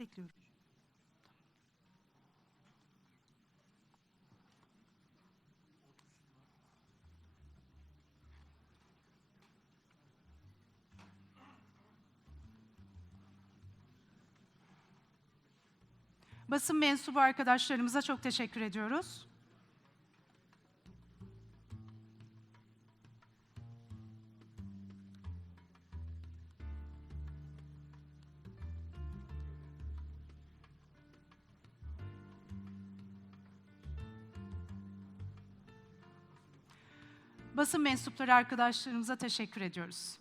Bekliyorum. Basın mensubu arkadaşlarımıza çok teşekkür ediyoruz. Basın mensupları arkadaşlarımıza teşekkür ediyoruz.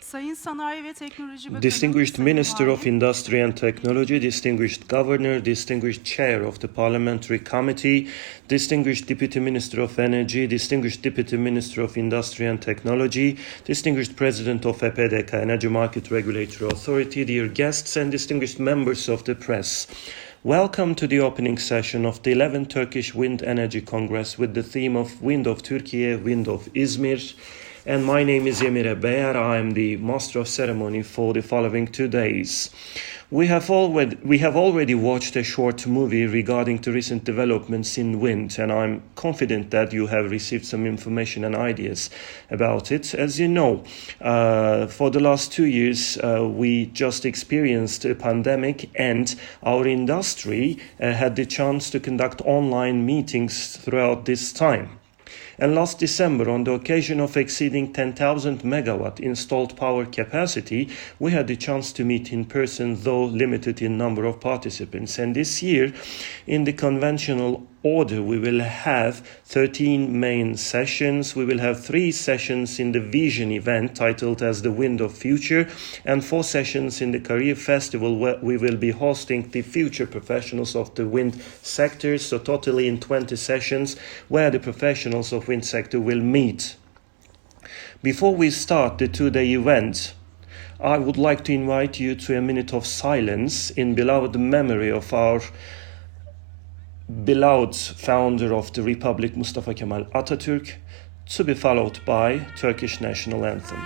Sayın Sanayi ve Teknoloji Bakanı, Distinguished Sayın Minister of Vali, Industry and Technology, distinguished Governor, distinguished Chair of the Parliamentary Committee, distinguished Deputy Minister of Energy, distinguished Deputy Minister of Industry and Technology, distinguished President of EPDK, Energy Market Regulatory Authority, dear guests and distinguished members of the press. Welcome to the opening session of the 11th Turkish Wind Energy Congress with the theme of Wind of Turkey, Wind of Izmir. And my name is Emire Beyer. I am the Master of Ceremony for the following 2 days. We have already watched a short movie regarding the recent developments in wind, and I'm confident that you have received some information and ideas about it. As you know, for the last 2 years, we just experienced a pandemic, and our industry had the chance to conduct online meetings throughout this time. And last December, on the occasion of exceeding 10,000 megawatt installed power capacity, we had the chance to meet in person, though limited in number of participants. And this year, in the conventional order, we will have 13 main sessions. We will have 3 sessions in the Vision event titled as the Wind of Future, and 4 sessions in the Career Festival, where we will be hosting the future professionals of the wind sector. So totally in 20 sessions where the professionals of wind sector will meet. Before we start the 2-day event, I would like to invite you to a minute of silence in beloved memory of our beloved founder of the Republic, Mustafa Kemal Atatürk, to be followed by Turkish national anthem.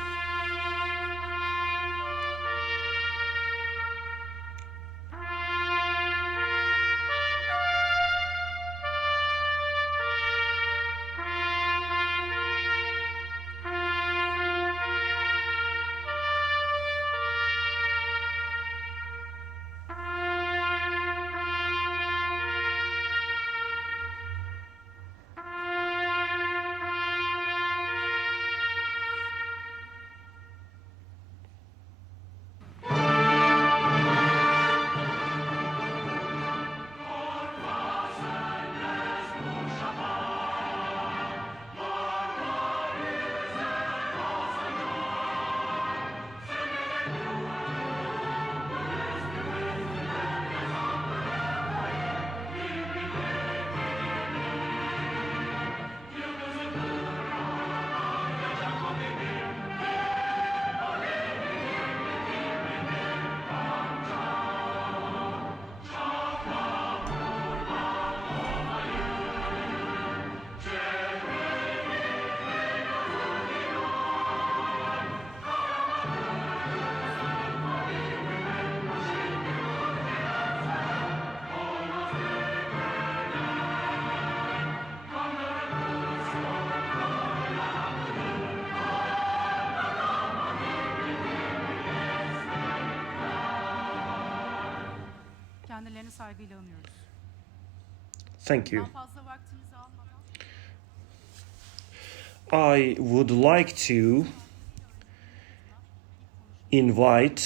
saygıyla anıyoruz. Thank you. Daha fazla vaktinizi almadan I would like to invite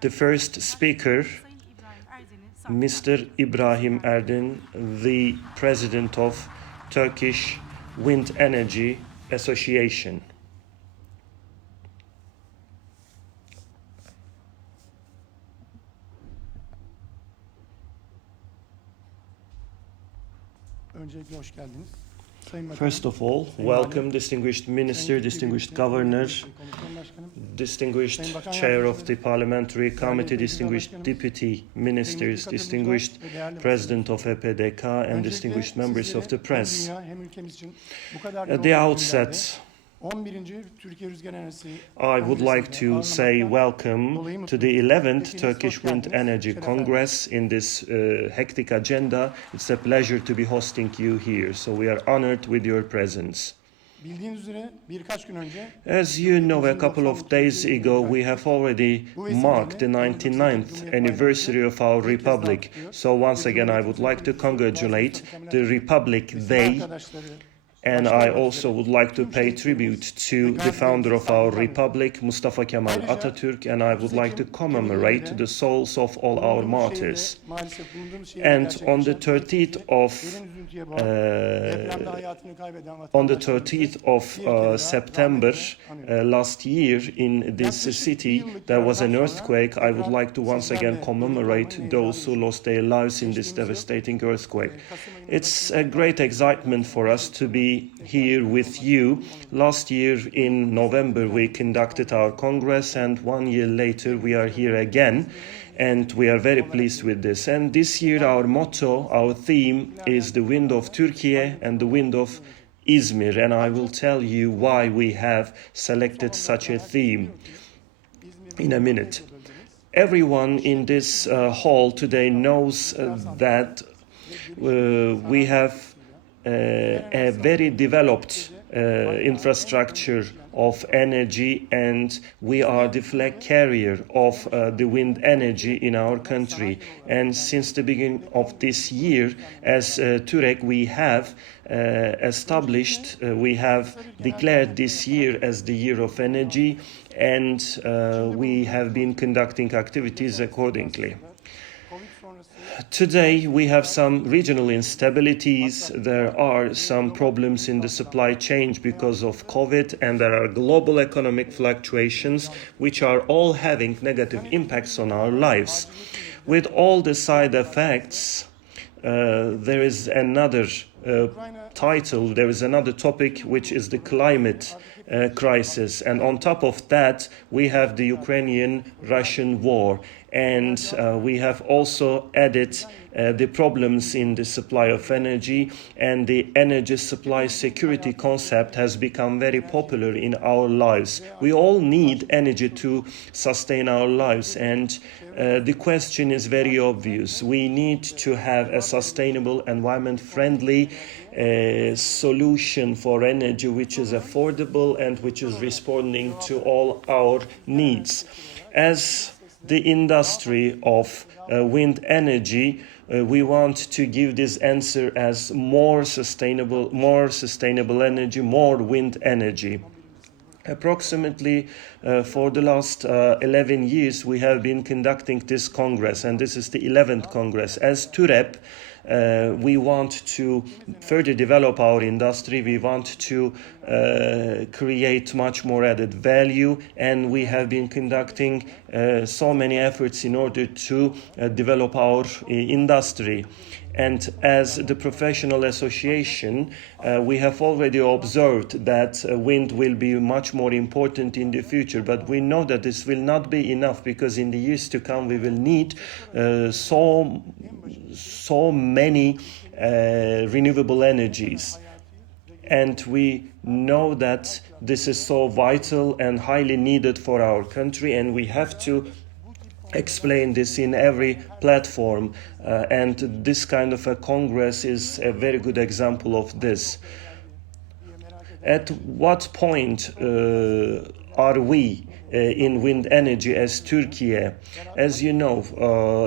the first speaker, Sayın İbrahim Erden'i sahneye Mr. Ibrahim Erden, the president of Turkish Wind Energy Association. Öncelikle hoş geldiniz. Sayın Bakanım, First of all, Sayın welcome, Valim, distinguished minister, distinguished governor, Komisyon Başkanım, distinguished Sayın Bakan chair of Yardımcıları, the parliamentary committee, Değerli distinguished Başkanımız, deputy ministers, distinguished ve değerli president of EPDK, and Öncelikle distinguished members of the sizlere press. Hem dünya hem ülkemiz için bu kadar At yoğun the bir outset, günlerde 11. Türkiye Rüzgar Enerjisi I would like to say welcome to the 11th Turkish Wind Energy Congress in this hectic agenda. It's a pleasure to be hosting you here, so we are honored with your presence. Bildiğiniz üzere birkaç gün önce As you know, a couple of days ago, we have already marked the 99th anniversary of our republic. So once again, I would like to congratulate the Republic Day, and I also would like to pay tribute to the founder of our republic, Mustafa Kemal Atatürk, and I would like to commemorate the souls of all our martyrs. And on the 30th of September last year in this city, there was an earthquake. I would like to once again commemorate those who lost their lives in this devastating earthquake. It's a great excitement for us to be here with you. Last year in November, we conducted our Congress, and 1 year later, we are here again. And we are very pleased with this. And this year, our motto, our theme is the wind of Turkey and the wind of Izmir. And I will tell you why we have selected such a theme in a minute. Everyone in this hall today knows that we have a very developed infrastructure of energy, and we are the flag carrier of the wind energy in our country. And since the beginning of this year, as TÜREK, we have we have declared this year as the year of energy, and we have been conducting activities accordingly. Today, we have some regional instabilities. There are some problems in the supply chain because of COVID, and there are global economic fluctuations, which are all having negative impacts on our lives. With all the side effects, there is another title, there is another topic, which is the climate crisis. And on top of that, we have the Ukrainian-Russian war. And we have also added the problems in the supply of energy, and the energy supply security concept has become very popular in our lives. We all need energy to sustain our lives, and the question is very obvious. We need to have a sustainable, environment-friendly solution for energy which is affordable and which is responding to all our needs. As the industry of wind energy, we want to give this answer as more sustainable energy, more wind energy. Approximately for the last 11 years, we have been conducting this Congress, and this is the 11th Congress. As TÜREP, we want to further develop our industry. We want to create much more added value, and we have been conducting so many efforts in order to develop our industry. And as the professional association, we have already observed that wind will be much more important in the future. But we know that this will not be enough, because in the years to come we will need so many renewable energies. And we know that this is so vital and highly needed for our country, and we have to explain this in every platform, and this kind of a congress is a very good example of this. At what point are we in wind energy as Turkey. As you know,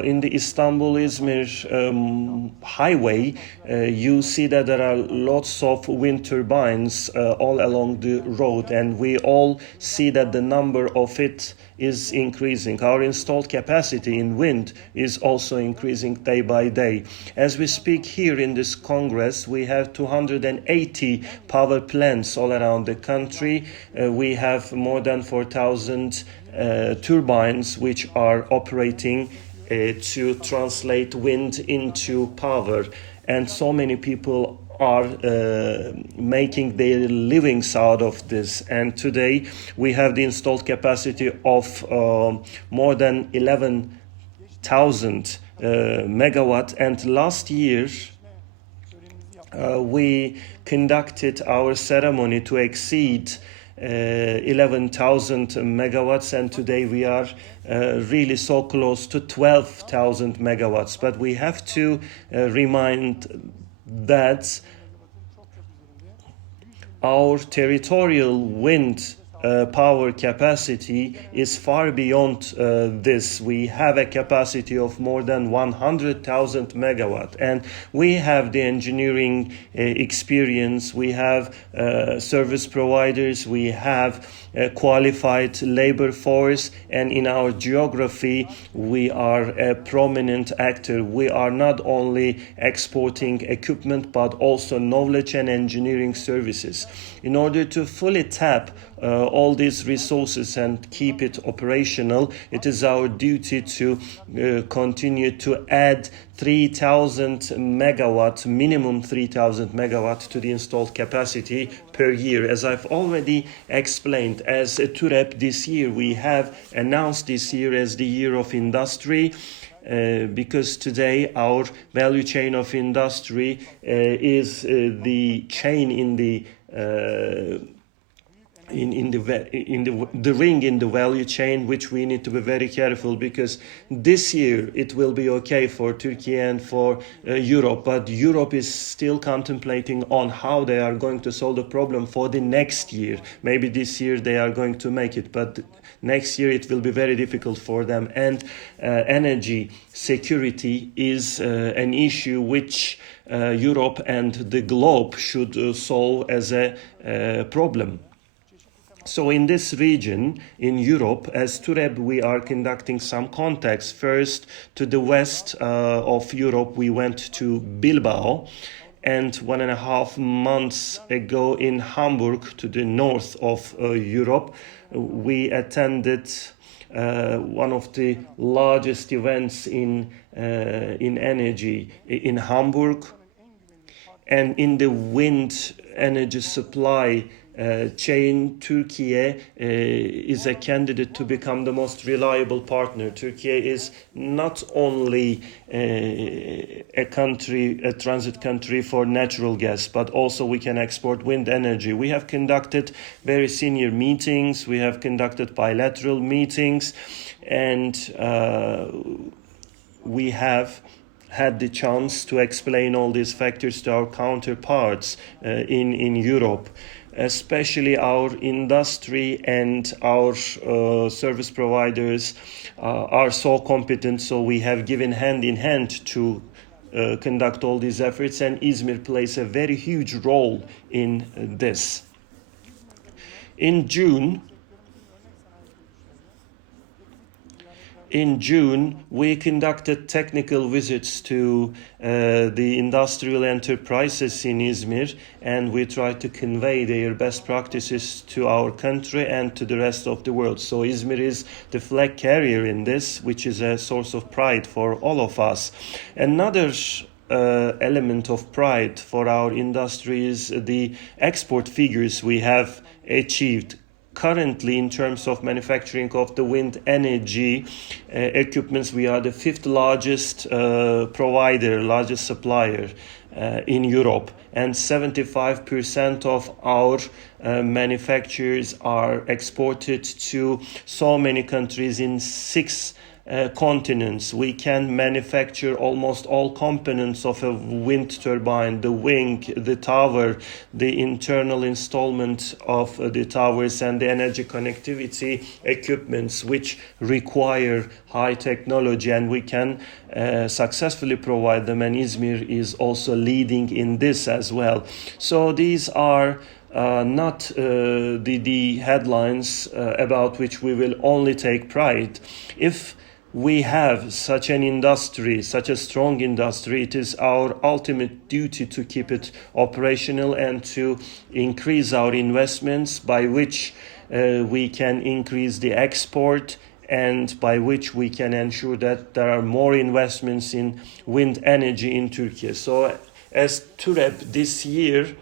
in the Istanbul-Izmir highway, you see that there are lots of wind turbines all along the road, and we all see that the number of it is increasing. Our installed capacity in wind is also increasing day by day. As we speak here in this Congress, we have 280 power plants all around the country. We have more than 4,000 turbines which are operating to translate wind into power. And so many people are making their livings out of this. And today we have the installed capacity of more than 11,000 megawatt. And last year we conducted our ceremony to exceed 11,000 megawatts, and today we are really so close to 12,000 megawatts. But we have to remind that our territorial wind power capacity is far beyond this. We have a capacity of more than 100,000 megawatt, and we have the engineering experience, we have service providers, we have qualified labor force, and in our geography we are a prominent actor. We are not only exporting equipment but also knowledge and engineering services. In order to fully tap all these resources and keep it operational, it is our duty to continue to add 3,000 megawatt, minimum 3,000 megawatt to the installed capacity per year. As I've already explained, as TUREP this year, we have announced this year as the year of industry. Because today our value chain of industry is the chain in the the ring in the value chain, which we need to be very careful, because this year it will be okay for Turkey and for Europe, but Europe is still contemplating on how they are going to solve the problem for the next year. Maybe this year they are going to make it, but next year it will be very difficult for them. And energy security is an issue which Europe and the globe should solve as a problem. So in this region, in Europe, as TUREB, we are conducting some contacts. First, to the west of Europe, we went to Bilbao, and 1.5 months ago in Hamburg, to the north of Europe, we attended one of the largest events in energy in Hamburg. And in the wind energy supply chain, Turkey is a candidate to become the most reliable partner. Turkey is not only a transit country for natural gas, but also we can export wind energy. We have conducted very senior meetings, we have conducted bilateral meetings, and we have had the chance to explain all these factors to our counterparts in Europe. Especially our industry and our service providers are so competent, so we have given hand in hand to conduct all these efforts, and Izmir plays a very huge role in this. In June, we conducted technical visits to the industrial enterprises in Izmir, and we tried to convey their best practices to our country and to the rest of the world. So Izmir is the flag carrier in this, which is a source of pride for all of us. Another element of pride for our industry is the export figures we have achieved. Currently, in terms of manufacturing of the wind energy equipments, we are the 5th largest provider, largest supplier in Europe, and 75% of our manufacturers are exported to so many countries in 6 continents. We can manufacture almost all components of a wind turbine, the wing, the tower, the internal installment of the towers, and the energy connectivity equipments which require high technology, and we can successfully provide them, and Izmir is also leading in this as well. So these are not the headlines about which we will only take pride. If we have such an industry, such a strong industry, it is our ultimate duty to keep it operational and to increase our investments, by which we can increase the export, and by which we can ensure that there are more investments in wind energy in Turkey. So as TÜREP this year,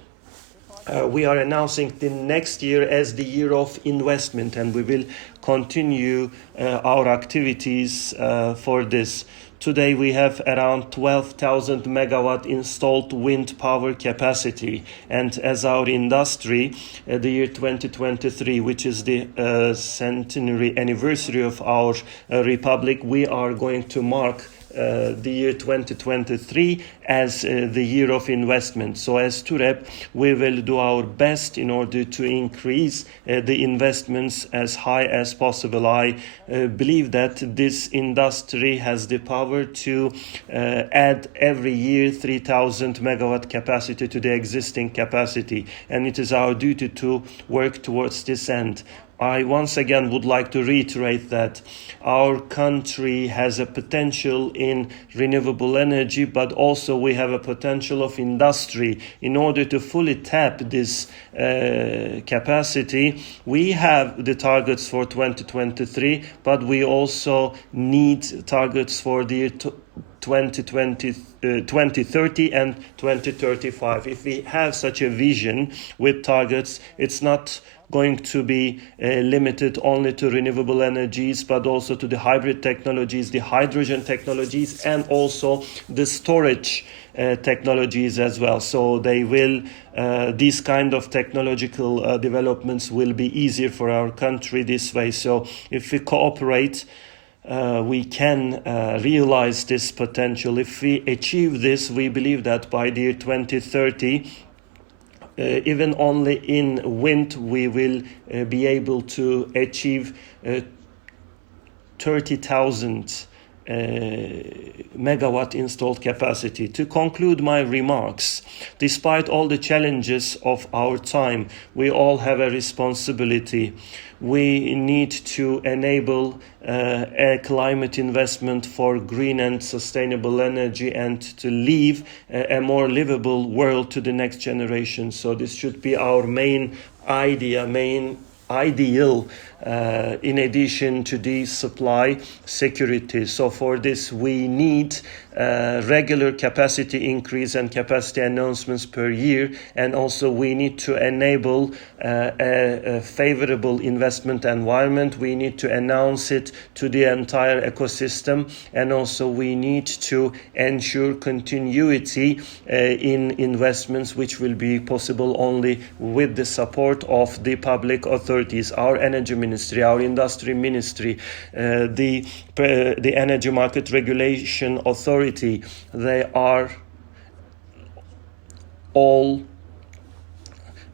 we are announcing the next year as the year of investment, and we will continue our activities for this. Today we have around 12,000 megawatt installed wind power capacity, and as our industry, the year 2023, which is the centenary anniversary of our republic, we are going to mark the year 2023 as the year of investment. So as TÜREP, we will do our best in order to increase the investments as high as possible. I believe that this industry has the power to add every year 3,000 megawatt capacity to the existing capacity, and it is our duty to work towards this end. I once again would like to reiterate that our country has a potential in renewable energy, but also we have a potential of industry. In order to fully tap this capacity, we have the targets for 2023, but we also need targets for the year 2030 and 2035. If we have such a vision with targets, it's not going to be limited only to renewable energies, but also to the hybrid technologies, the hydrogen technologies, and also the storage technologies as well. So they will, these kind of technological developments will be easier for our country this way. So if we cooperate, we can realize this potential. If we achieve this, we believe that by the year 2030, even only in wind, we will be able to achieve 30,000 megawatt installed capacity. To conclude my remarks, despite all the challenges of our time, we all have a responsibility. We need to enable a climate investment for green and sustainable energy, and to leave a more livable world to the next generation. So this should be our main ideal, in addition to the supply security. So for this, we need regular capacity increase and capacity announcements per year, and also we need to enable a favorable investment environment. We need to announce it to the entire ecosystem, and also we need to ensure continuity in investments, which will be possible only with the support of the public authorities, our energy ministry, our industry ministry, the energy market regulation authority. They are all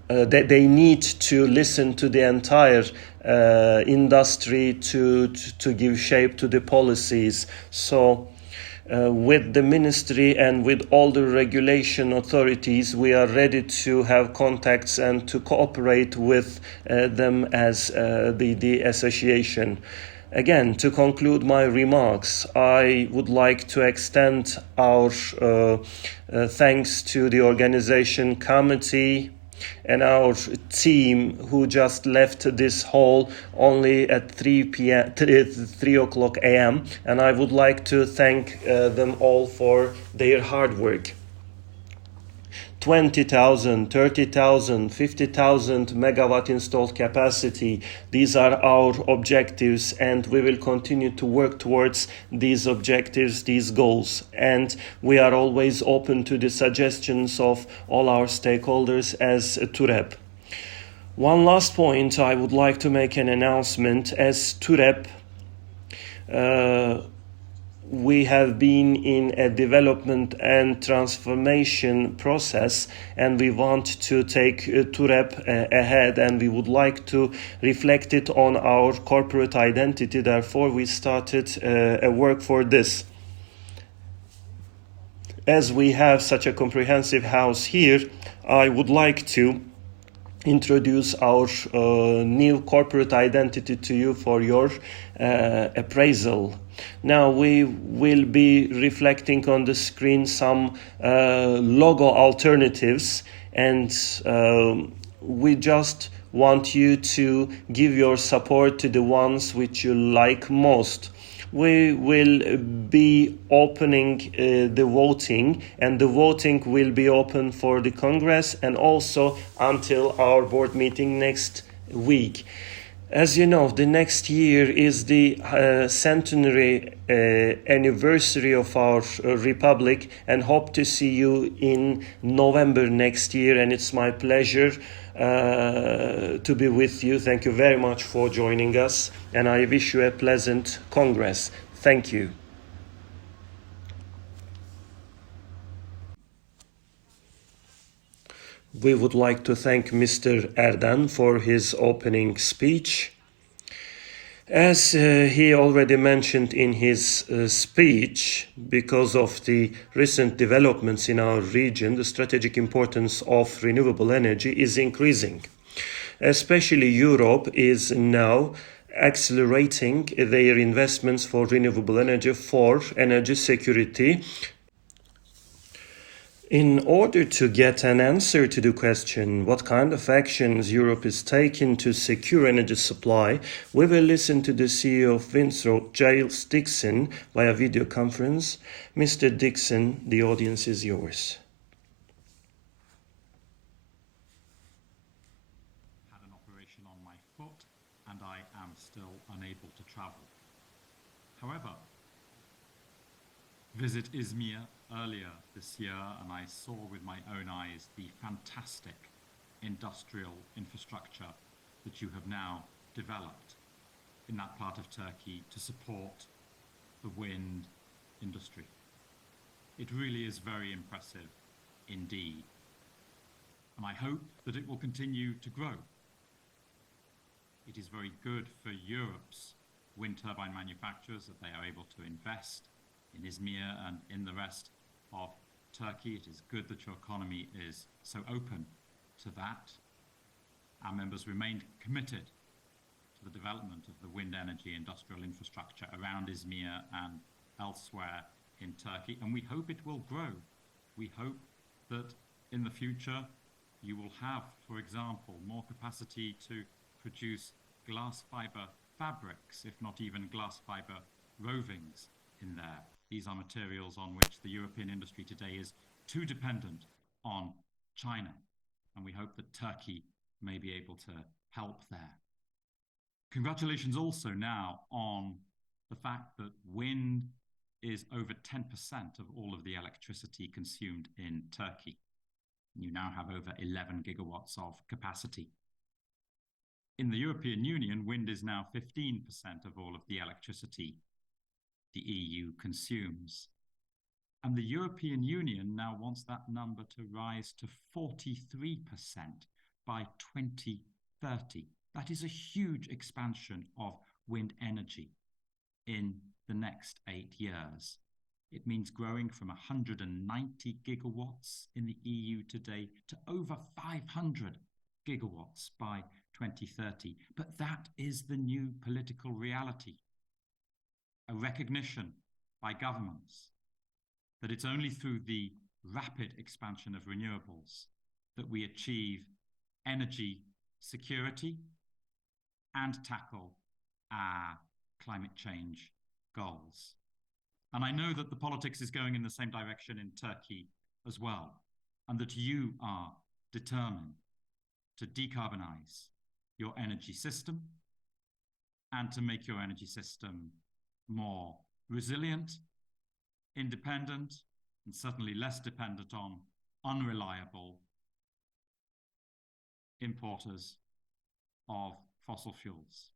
they need to listen to the entire industry to give shape to the policies. So with the ministry and with all the regulation authorities, we are ready to have contacts and to cooperate with them as the association. Again, to conclude my remarks, I would like to extend our thanks to the organization committee and our team who just left this hall only at 3 o'clock a.m. And I would like to thank them all for their hard work. 20,000, 30,000, 50,000 megawatt installed capacity. These are our objectives, and we will continue to work towards these objectives, these goals. And we are always open to the suggestions of all our stakeholders as TÜREP. One last point, I would like to make an announcement. As TÜREP, we have been in a development and transformation process, and we want to take TUREP ahead, and we would like to reflect it on our corporate identity. Therefore, we started a work for this. As we have such a comprehensive house here, I would like to introduce our new corporate identity to you for your appraisal. Now we will be reflecting on the screen some logo alternatives, and we just want you to give your support to the ones which you like most. We will be opening the voting, and the voting will be open for the Congress and also until our board meeting next week. As you know, the next year is the centenary anniversary of our republic, and hope to see you in November next year, and it's my pleasure to be with you. Thank you very much for joining us, and I wish you a pleasant Congress. Thank you. We would like to thank Mr. Erdan for his opening speech. As he already mentioned in his speech, because of the recent developments in our region, the strategic importance of renewable energy is increasing. Especially Europe is now accelerating their investments for renewable energy for energy security. In order to get an answer to the question what kind of actions Europe is taking to secure energy supply, we will listen to the CEO of Winthrop, Giles Dickson, via video conference. Mr. Dickson, the audience is yours. Had an operation on my foot, and I am still unable to travel. However, visit Izmir earlier this year, and I saw with my own eyes the fantastic industrial infrastructure that you have now developed in that part of Turkey to support the wind industry. It really is very impressive indeed, and I hope that it will continue to grow. It is very good for Europe's wind turbine manufacturers that they are able to invest in Izmir and in the rest of Turkey. It is good that your economy is so open to that. Our members remained committed to the development of the wind energy industrial infrastructure around Izmir and elsewhere in Turkey, and we hope it will grow. We hope that in the future you will have, for example, more capacity to produce glass fiber fabrics, if not even glass fiber rovings in there. These are materials on which the European industry today is too dependent on China, and we hope that Turkey may be able to help there. Congratulations also now on the fact that wind is over 10% of all of the electricity consumed in Turkey. You now have over 11 gigawatts of capacity. In the European Union, wind is now 15% of all of the electricity the EU consumes. And the European Union now wants that number to rise to 43% by 2030. That is a huge expansion of wind energy in the next 8 years. It means growing from 190 gigawatts in the EU today to over 500 gigawatts by 2030. But that is the new political reality. A recognition by governments that it's only through the rapid expansion of renewables that we achieve energy security and tackle our climate change goals. And I know that the politics is going in the same direction in Turkey as well, and that you are determined to decarbonize your energy system and to make your energy system more resilient, independent, and certainly less dependent on unreliable importers of fossil fuels.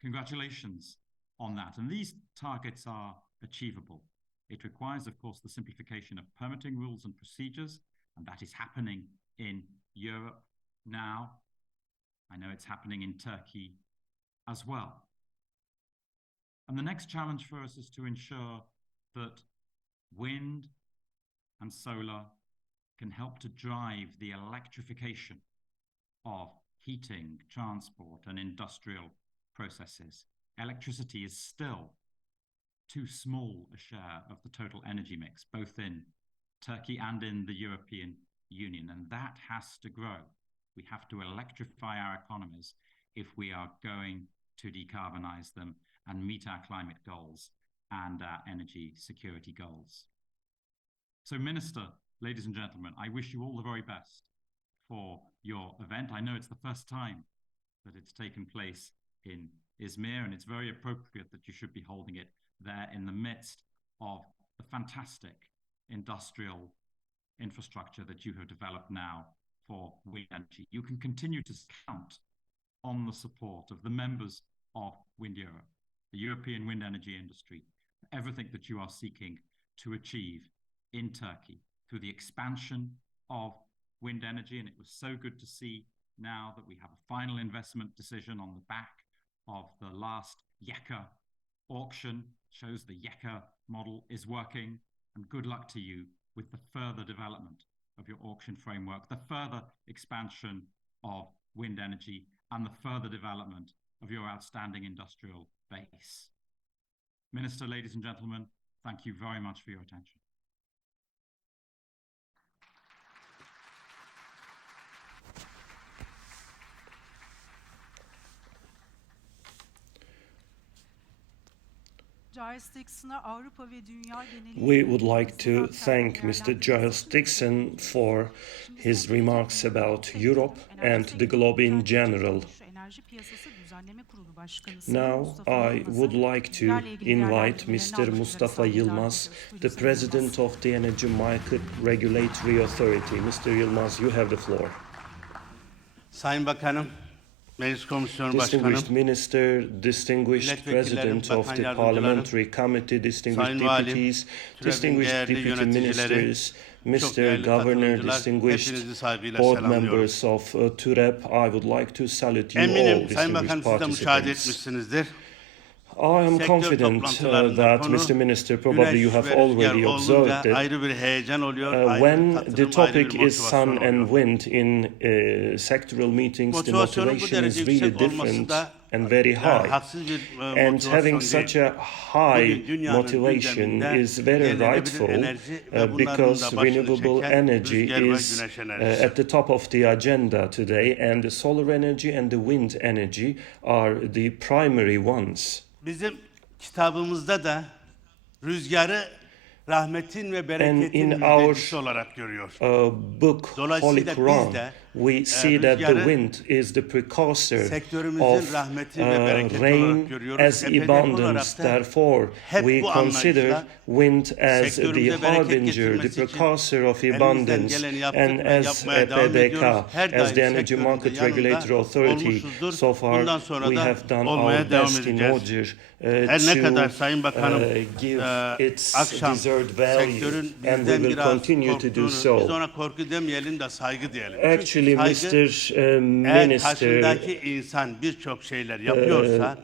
Congratulations on that. And these targets are achievable. It requires, of course, the simplification of permitting rules and procedures, and that is happening in Europe now. I know it's happening in Turkey as well. And the next challenge for us is to ensure that wind and solar can help to drive the electrification of heating, transport, and industrial processes. Electricity is still too small a share of the total energy mix, both in Turkey and in the European Union, and that has to grow. We have to electrify our economies if we are going to decarbonize them and meet our climate goals and our energy security goals. So, Minister, ladies and gentlemen, I wish you all the very best for your event. I know it's the first time that it's taken place in Izmir, and it's very appropriate that you should be holding it there in the midst of the fantastic industrial infrastructure that you have developed now for wind energy. You can continue to count on the support of the members of Wind Europe, the European wind energy industry, everything that you are seeking to achieve in Turkey through the expansion of wind energy. And it was so good to see now that we have a final investment decision on the back of the last YEKA auction. Shows the YEKA model is working, and good luck to you with the further development of your auction framework, the further expansion of wind energy, and the further development of your outstanding industrial base. Minister, ladies and gentlemen, thank you very much for your attention. Giles Dixon'a Avrupa ve dünya geneli We would like to thank Mr. Giles Dixon for his remarks about Europe and the globe in general. Now I would like to invite Mr. Mustafa Yılmaz, the President of the Energy Market Regulatory Authority. Mr. Yılmaz, you have the floor. Sayın Bakanım, Meclis Komisyonu Başkanım, Distinguished Minister, distinguished President of the Parliamentary Committee, distinguished deputies, distinguished deputy ministers, Mr. Governor, distinguished board members of TÜREP, I would like to salute you all, eminim Sayın Bakan distinguished siz de müşahede participants. etmişsinizdir. I am confident that, Mr. Minister, probably you have already observed it. Ayrı bir heyecan oluyor, ayrı bir When katılım, the ayrı topic bir is sun motivasyon oluyor. and wind in sectoral meetings, the Motivasyonun bu motivation derece is really yüksek olması different da and very high. haksız bir And motivasyon having değil. such a high Bugün dünyanın motivation gündeminde is very yenilenebilir rightful enerji ve bunların because da başını renewable çeken energy rüzgar ve is güneş enerjisi. at the top of the agenda today, and the solar energy and the wind energy are the primary ones. Bizim kitabımızda da rüzgarı rahmetin ve bereketin in our, müjdecisi olarak görüyor. Book, Holy Dolayısıyla Quran, biz de we see that the rüzgarı wind is the precursor sektörümüzün of rahmeti ve bereketi rain olarak görüyoruz. as EPDK abundance. olarak da Therefore, hep we bu consider anlayışla wind as the sektörümüze bereket harbinger, the getirmesi için precursor of elimizden abundance, geleni yaptık and ve as yapmaya devam EPDK, ediyoruz. Her as daim the Energy sektörün Market yanında Regulatory Authority, olmuşuzdur. so far Bundan sonra we da have done olmaya our devam best in edeceğiz. order Her ne kadar Sayın Bakanım give its akşam deserved value, sektörün and we bizden will biraz continue to do korktuğunu, so. biz ona korku demeyelim de saygı diyelim. Actually, Çünkü saygı, Mr. eğer Minister karşındaki insan birçok şeyler yapıyorsa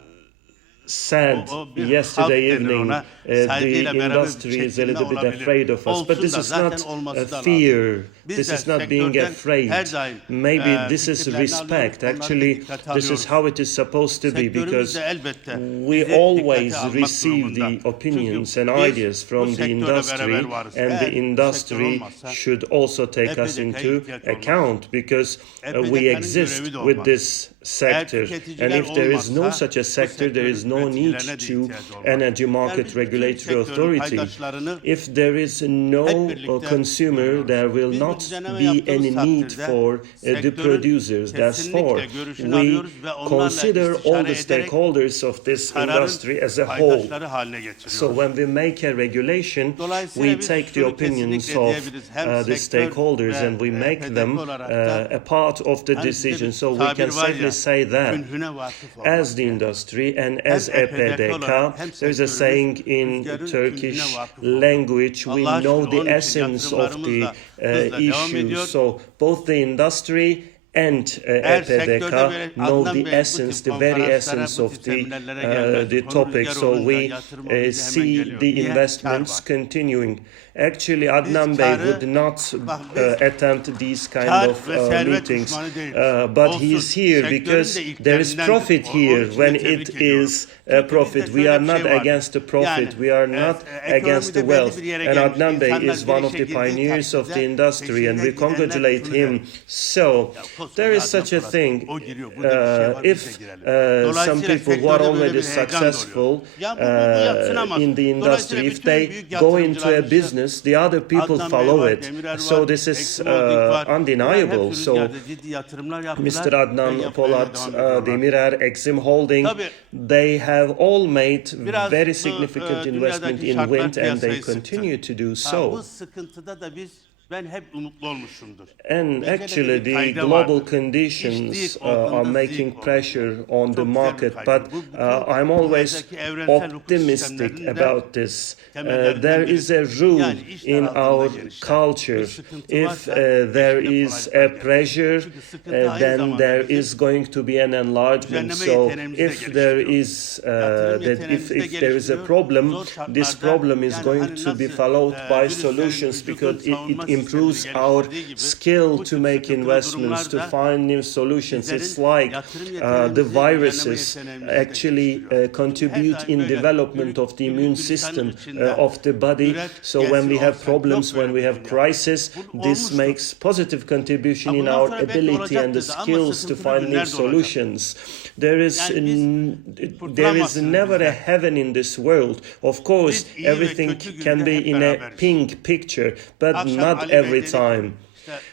said o bir yesterday halk denir evening ona. the Saygıyla beraber bir industry is a çekilme little bit olabilir. afraid of us, Olsun but this da is zaten not olması da fear, lazım. Biz this de is not being sektörden afraid, her daim, maybe this is fikirlerini respect. alıyoruz, onları Actually, dikkate this is alıyoruz. how it is supposed to be, Sektörümüz because de elbette we bizi always dikkate almak receive durumunda. the opinions Çünkü and biz ideas bu from the sektöre industry, beraber varız. and Eğer the bu sektör industry olmazsa should also take us EPDK'ye into ihtiyaç olmaz. account, because we EPDK'nın exist görevi de with olmaz. this sector, Eğer tüketiciler and if there is no olmazsa such a bu sector, there is sektörün no need üreticilerine de to ihtiyacı olmaz. Energy Yani Market biz bütün Regulatory sektörün Authority. paydaşlarını If there is no hep birlikte consumer, görüyoruz. there will Biz bu not düzenleme be yaptığımız any need takdirde for the sektörün producers. Therefore, kesinlikle görüşünü we alıyoruz ve onlarla consider all istişare the ederek stakeholders of this kararın industry as a whole. paydaşları haline getiriyoruz. So when we make a regulation, Dolayısıyla we biz take the şunu opinions kesinlikle of diyebiliriz. Hem the sektör stakeholders ve and we make EPDK them olarak da a part of the hani decision. bir So we tabir can var safely ya, say that. künhüne vakıf olmak. As the industry and as Hem EPDK EPDK, olarak hem there is a sektörümüz saying in rüzgarın Turkish künhüne vakıf olmak. language, we Allah'a know şükür, onun the için essence of yatırımlarımız da the hızla devam issue. ediyor. So both the industry and Eğer sektörde EPDK böyle know Adnan the Bey bu essence, tip the very konferanslara, essence bu of tip the seminerlere gelmez. the Konu topic. rüzgar So olunca we yatırım olunca hemen see geliyor. the Niye? investments Kar var. continuing. Actually, Adnan Bey karı- would not bak biz attempt these kind kar of ve servet meetings, düşmanı değiliz. but Olsun. he's here Sektörün because de ilklerinden there is profit Onun here için de when tebrik it ediyorum. is Çünkü profit. bizde We şöyle are bir not şey vardır. against the profit. Yani, We are not against the ekonomide belli wealth. bir yere And gelmiş Adnan Bey insanlar is one of bir the işe girdiği pioneers of the takdirde industry, and we peşinden congratulate gidenler şunu him. der. So there is such a thing. O giriyor, burada bir şey var, biz If de girelim. some Dolayısıyla people who are sektörde böyle already bir heyecan da successful oluyor. Ya bu yadsınamaz. in the industry, Dolayısıyla if bütün they büyük go into a yatırımcılar, business, the other people Adnan Bey follow var, it. Demirer So var, this is Exim Holding var. Bunlar undeniable. hepsi So rüzgarda ciddi yatırımlar yaptılar Mr. ve Adnan yapmaya Polat, devam ediyorlar. Demirer, Exim Holding, Tabii, they have all made biraz very bu, significant investment dünyadaki in şartlar wind, and they piyasayı continue sıktı. to do Bu so. sıkıntıda da ben hep umutlu olmuşumdur. And Bence de actually, bir the kayda global vardır. conditions İşlik are olduğunda making zik olur. pressure on the Çok güzel bir market, kaydı. but Bu I'm always dünyadaki evrensel hukuk optimistic sistemlerinde about this. temellerinden There is a rule Yani işler in altında our genişler. culture. Bir sıkıntı If varsa there peşinde is kolaylıklar a gelir. pressure, Çünkü sıkıntı aynı then zamanda there bizim is going to be an enlargement. düzenleme So yeteneğimizi de if there geliştiriyor. is Yatırım that yeteneğimizi de if there is a geliştiriyor. problem, Zor this şartlarda, problem is yani going hani to be nasıl, followed by virüslerin solutions vücudun because savunma it sistemini improves our geliştirdiği gibi, skill bu to tür make sıkıntılı investments, to durumlarda find new solutions. It's bizlerin like yatırım the yeteneğimizi, viruses düzenleme yeteneğimizi de actually geliştiriyor. contribute Her in daim böyle development of the ürün- immune üretimin system içinde of the body. üret, So when we gelsin have olsak, problems, yok when böyle we bir have dünya. crisis, Bu this olmuştur. makes positive contribution in Bundan our sonra belki ability and the olacaktır ama skills to sıkıntılı find günler new de olacak. solutions. There is Yani biz there is kurtulamazsınız never a bizden. heaven in this world. Of course, Biz iyi ve everything kötü can günde be hep in a beraberiz. pink picture, but Akşam not Ali Bey every dedi ki, time.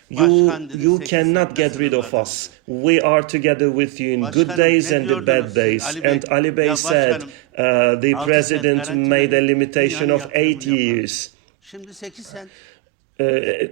işte You başkan dedi, you 8 cannot senede get rid of sınırladı. us. We are together with you in good Başkanım, days ne and the diyordunuz bad siz? days. Ali Bey, And Ali Bey ya said başkanım, the 6 president sent made a garanti limitation dünyanın of 8 yatırımını yapar. years. Şimdi 8 sent.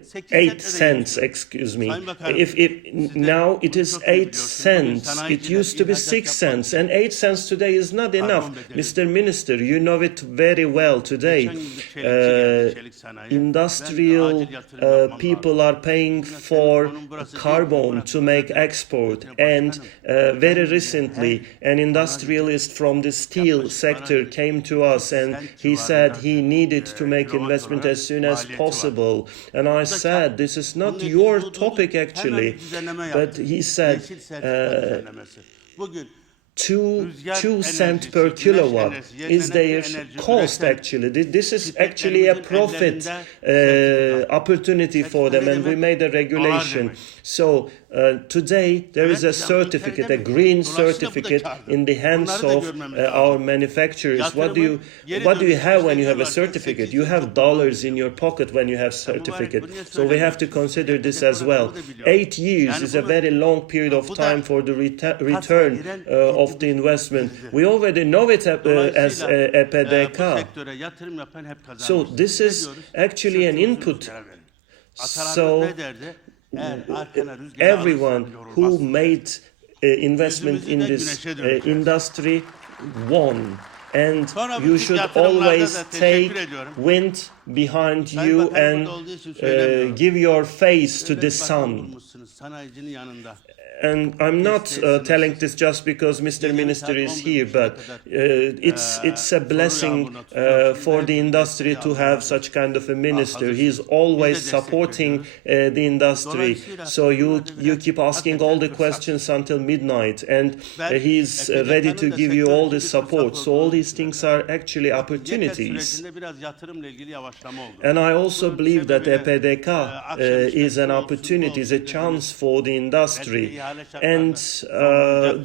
8 cents, excuse me. Sayın Bakanım, If siz de now it bunu is çok iyi 8 biliyorsunuz. Bugün cents. It sanayiciler used to be ihracat 6 yapmak cents, için and 8 cents today is not enough. bedeli. Mr. Minister, you know it very well today. Geçen gün bir çelikçi geldi, çelik sanayi. Industrial Ben de acil yatırım yapmam people lazım. are paying Bugün for telefonum burası değil, carbon burası to make burası. export, Ya and başkanım, very ben recently an industrialist from the steel yaklaşık sector bana came to us, and he said he needed to make kilowatt investment olarak as soon as maliyeti var. possible. And I said, this is not Bunun your için topic hemen actually, düzenleme but yaptık. he said Yeşil sertifika düzenlemesi. Bugün two rüzgar 2 cent enerjisi, per güneş kilowatt enerjisi, is their yenilenebilir enerji cost üreten actually. This is actually a profit opportunity for them, and we made a regulation. So today there is a certificate, a green certificate in the hands of our manufacturers. What do you have when you have a certificate? You have dollars in your pocket when you have certificate. So we have to consider this as well. 8 years is a very long period of time for the return of the investment. We already know it as a bu PDK. sektöre yatırım yapan hep kazanır. So this Ne is diyoruz? actually an Sırtımızı input. rüzgara verin. Atalarımız So ne derdi? Eğer arkana rüzgar everyone alırsan who yorulmazsın. made investment in this industry won. And Sonra you bu should yatırımlarda always da take teşekkür ediyorum. wind behind Sayın you Bakanım and burada olduğu için söylemiyorum. give your face to Devlet the bakanı sun. bulmuşsunuz, sanayicinin yanında. And I'm not telling this just because Mr. Minister is here, but it's a blessing for the industry to have such kind of a minister. He's always supporting the industry. So you keep asking all the questions until midnight, and he's ready to give you all the support. So all these things are actually Geçen opportunities. sürecinde biraz yatırımla ilgili yavaşlama oldu. And I also believe that EPDK akşam is an işte opportunity, is a olsun, chance for the industry. Belki ihale şartlarında And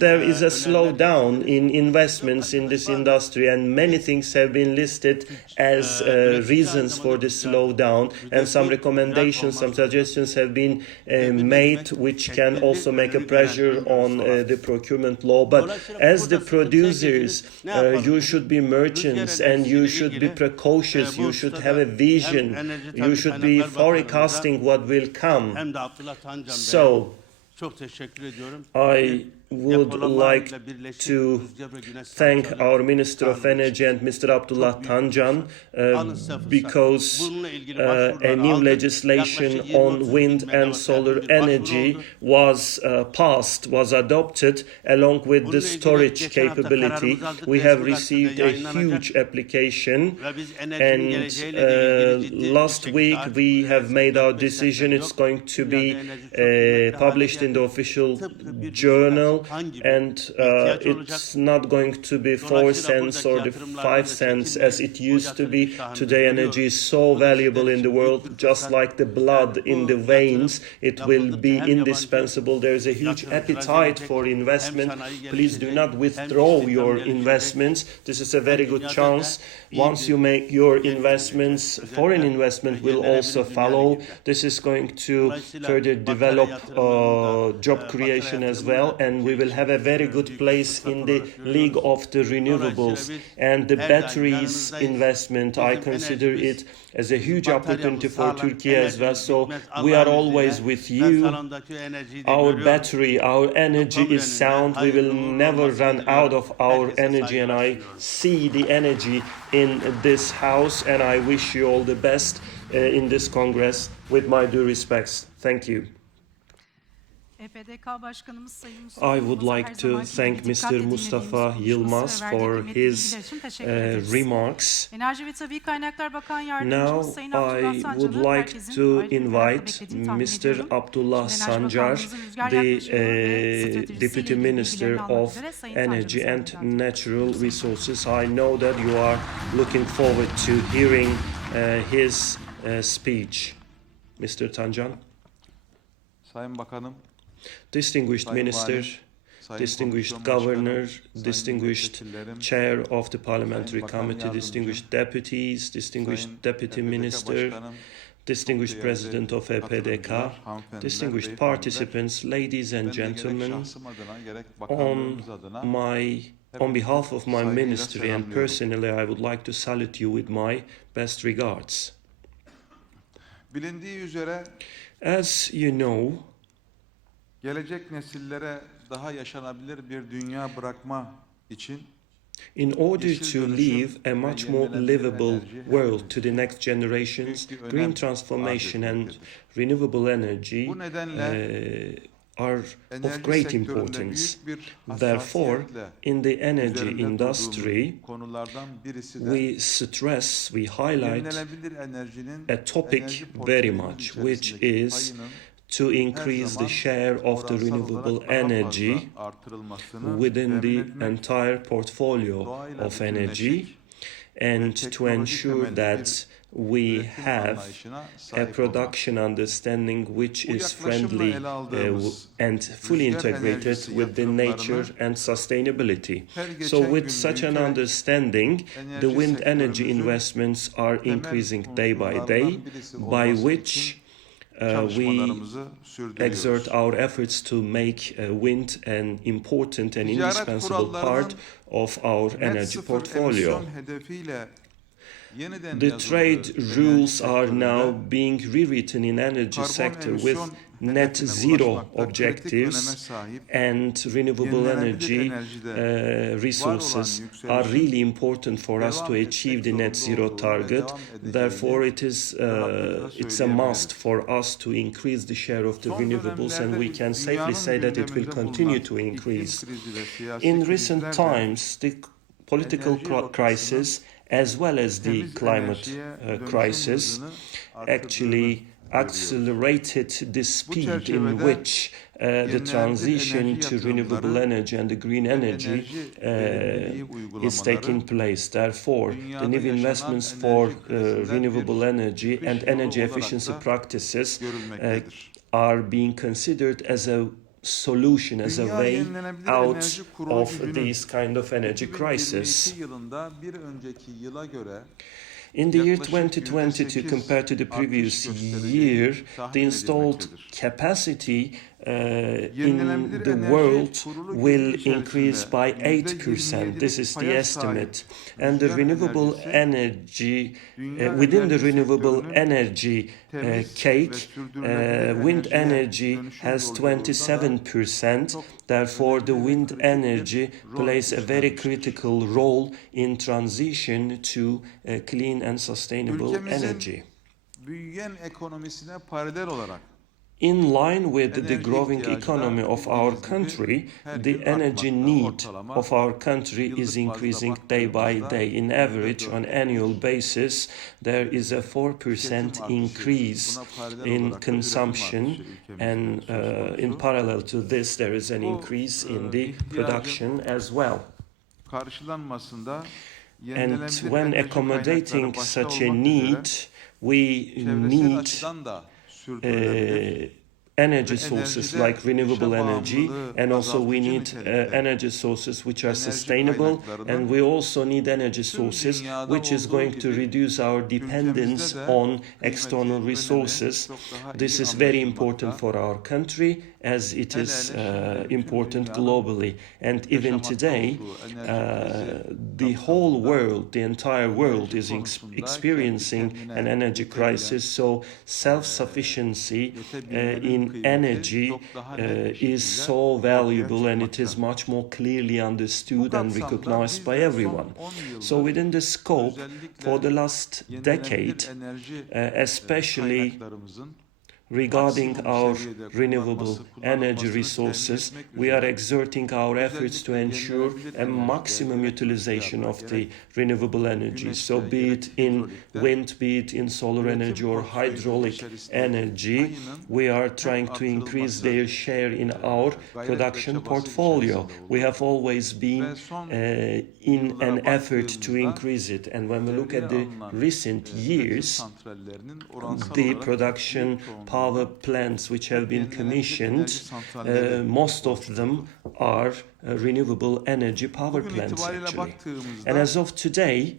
there is a slowdown in investments in this industry, and many things have been listed as reasons for this slowdown, and some recommendations, some suggestions have been made which can also make a pressure on the procurement law. But as the producers, you should be merchants, and you should be precautious, you should have a vision, you should be forecasting what will come. Hem de Abdullah Tancan Bey. So Çok teşekkür ediyorum. I would like depolamalarla birleşik to rüzgar ve güneş thank santrali our Minister of kanunu Energy and Mr. Abdullah Çok büyük Tanjan Anıtsa because bununla ilgili a başvurular new aldık. legislation Yaklaşık 20-30 on bin wind and megawatt solar saatlik bir başvuru energy oldu. was passed, was adopted along with the Bununla ilgili storage geçen hafta capability. kararımızı aldık. We have Resmi received gazetede a yayınlanacak. huge application. Ve biz enerjinin And geleceğiyle de ilgili ciddi bir last şekilde week artık we have made our desteklenmek decision. It's yok. going to be Dünyada enerji çok kıymetli hale published in the geldi. official Tıpkı bir journal, kan gibi and ihtiyaç olacak. it's not going to be 4 Dolayısıyla cents or the buradaki yatırımlardan 5 da cents çekinmeyin. as it Bu used to be. yatırım iştahını Today energy görüyoruz. is so Bu da valuable sizler in the için büyük world, bir just fırsat. like the blood Yani in bu the veins. yatırım It will yapıldıkça be hem yabancı indispensable. There is a huge yatırımcılar appetite gelecek, for hem investment. sanayi Please do gelişecek, not hem withdraw istihdam your gelişecek. investments. This is a very Hem good dünyada chance. da iyi Once bir you make your yer investments, gelecek. foreign Özellikle investment will yenilenebilir also dünya follow. liginde. This is going to Dolayısıyla further batarya develop yatırımlarında, job batarya creation as yatırımında well, and we will have a very good büyük place fırsat in the olarak görüyoruz. league of the renewables. Dolayısıyla biz And the her daim batteries yanınızdayız. investment, I Bizim consider enerjimiz, it as a huge bataryamız opportunity for sağlam, Turkey as well. enerjimiz So bitmez. we are Allah'ın always izniyle. with Ben you. salondaki enerjiyi de Our görüyorum. battery, our energy Kamu is sound. yönünden We will hayırlı uğurlu never olmasını run diliyorum. out of our Herkese energy, and saygılar I sunuyorum. see the energy in this house, and I wish you all the best in this Congress with my due respects. Thank you. EPDK Başkanımız Sayın Mustafa I would Yılmaz'a like her to zamanki thank gibi Mr. dikkatle Mustafa dinlediğimiz konuşması Yılmaz ve verdiği for kıymetli his bilgiler için teşekkür ederiz. remarks. Enerji ve Tabii Kaynaklar Bakan Yardımcımız Now Sayın Abdullah I Sancar'ı would like herkesin to ayrı bir merakla invite beklediğini tahmin Mr. ediyorum. Abdullah Şimdi Enerji Sancar, Bakanlığımızın rüzgar the yaklaşımı ve stratejisiyle Deputy ilgili Minister bilgilerini almak of üzere Sayın Energy Tancar'ı and saygılar. Natural Resources. I know that you are looking forward to hearing his speech. Mr. Tanjan, Sayın Bakanım, distinguished Sayın Minister, Valim, Sayın distinguished Komisyon Başkanım, Governor, Sayın distinguished Milletvekillerim, Chair of the Parliamentary Sayın Bakan Committee, Yardımcı, distinguished deputies, distinguished Sayın Deputy EPDK Minister, Başkanım, distinguished çok değerli President of EPDK, katılımcılar, hanımefendiler, distinguished beyefendiler, participants, ladies and ben de gerek gentlemen, şahsım adına gerek on bakanlığımız adına on behalf of my saygıyla ministry and selamlıyorum. personally, I would like to salute you with my best regards. Bilindiği üzere As you know, gelecek nesillere daha yaşanabilir bir dünya bırakma için in order yeşil to dönüşüm leave a ve much more yenilenebilir livable enerji world hepimiz to the için next generations, büyük bir green önem transformation arz and etmektedir. renewable energy Bu nedenle are enerji of great sektöründe importance. büyük bir Therefore, hassasiyetle in the energy üzerinde industry, durduğumuz konulardan birisi de we stress, we highlight yenilenebilir enerjinin a topic enerji very portföyümüz much, which içerisindeki is payının to her increase zaman the share of the oransal renewable olarak daha energy fazla artırılmasını within the temin etmek, entire portfolio doğayla of energy, bütünleşik and ve to teknoloji ensure temelli that we üretim have anlayışına a sahip olmak. production understanding which Bu is yaklaşımla friendly ele aldığımız and fully rüzgar integrated enerjisi with the yatırımlarını nature and sustainability. her geçen So with gün such an büyüterek understanding, the enerji wind energy sektörümüzün investments are temel increasing day by day, unsurlardan birisi by olması which için we çalışmalarımızı sürdürüyoruz. exert our efforts to make wind an important and Ticaret indispensable part kurallarının of our Net energy sıfır portfolio. emisyon hedefiyle yeniden The yazıldığı trade enerji rules are sektöründe now being rewritten in energy karbon sector with emisyon net hedefine zero ulaşmakta kritik öneme objectives, sahip and renewable yenilenebilir energy enerjide resources var olan are yükselişin really important for us to devam achieve etmek the net zorunda zero olduğu ve target. devam edeceğini Therefore, it is rahatlıkla it's a söyleyebiliriz. must for us to increase the share of the Son renewables, and we dönemlerde can safely dünyanın say that it will gündeminde continue bulunan to iklim increase. krizi ve siyasi In recent krizler de times, the political enerji rotasını crisis, as well as the temiz climate enerjiye dönüşüm crisis, hızını artırdığını actually görüyoruz. accelerated the speed in çerçevede which the yenilenebilir transition enerji to renewable yatırımları energy and the green energy enerji verimliliği is uygulamaları taking place. Therefore, the dünyada new yaşanan investments for enerji krizinden renewable bir energy and çıkış yolu energy olarak efficiency da practices görülmektedir. are being considered as a solution, as a Dünya way Yenilenebilir out Enerji Kurulu of gücünün this kind of energy 2022 crisis. yılında bir önceki yıla göre In the year yaklaşık 2022, %8 compared to the previous artış göstereceği year, tahmin the installed edilmektedir. capacity in Yenilenebilir the enerji kurulu kurulu will gücü increase by içerisinde 8%. This is the paya estimate. sahip And the rüzgar renewable enerjisi, energy, dünya within the enerji renewable sektörünün energy temiz cake, ve sürdürülebilir wind enerjiye energy dönüşüm has yolculuğunda da 27%. çok Therefore, the önemli ve wind kritik bir energy rol plays a very üstlenmiştir. critical role in transition to clean and sustainable Ülkemizin energy. büyüyen ekonomisine paralel olarak In line with the enerji growing ihtiyacı da economy of our bildiğiniz gibi country, her the gün energy artmakta. need Ortalama of our country yıllık is bazda increasing day by baktığımızda day. In average, on %4'lük annual basis, there is a 4% tüketim artışı, increase buna paralel in olarak da üretim consumption, artışı ülkemizde and söz konusu. in parallel to this, there is an Bu, increase in the ihtiyacın production as well. karşılanmasında And yenilenebilir when enerji accommodating kaynakları başta such a olmak üzere need, we çevresel need açıdan da sürdürülebilir energy ve sources enerjide like renewable dışa energy, bağımlılığı and also we azaltıcı need nitelikte energy sources which are enerji sustainable, kaynaklarının and we also need energy tüm sources dünyada which is olduğu going to gibi reduce our dependence ülkemizde de on kıymeti, external önemi resources. çok daha iyi This is very important anlaşılmakta. for our country, as it Hele is hele şimdi important dünyanın globally. And even yaşamakta today, olduğu enerji krizi the whole kapsamında world, the entire world is konusunda experiencing kendi an kendine energy yetebilen, crisis. So self-sufficiency yetebilmenin in kıymeti energy çok daha net bir is şekilde so ortaya valuable, and it is çıkmakta. much more clearly Bu understood and kapsamda recognized biz by de son everyone. 10 yıldır So within the scope, özellikle for the last decade, yenilenebilir enerji especially kaynaklarımızın regarding maksimum our seviyede renewable kullanılmasını energy temin resources, etmek we are üzere exerting our efforts to özellikle ensure yenilenebilir a enerjide maximum gerek utilization rüzgarda, of the gerek renewable energy. So güneşte, be gerek it in hidrolikte wind, be it in solar üretim energy or portföyümüz hydraulic içerisinde energy, payının we are hep trying to increase artırılması, their share in our gayret ve production çabası portfolio. içerisinde We oldu. have always been Ve son in yıllara an effort to baktığımızda increase it. And when we look devreye at the alınan, recent üretim years, santrallerinin oransal the olarak production büyük çoğunluğu power plants which have been yenilenebilir commissioned, enerji santralleri most of them oluşturdu. are renewable energy power Bugün plants itibariyle actually. baktığımızda And as of today,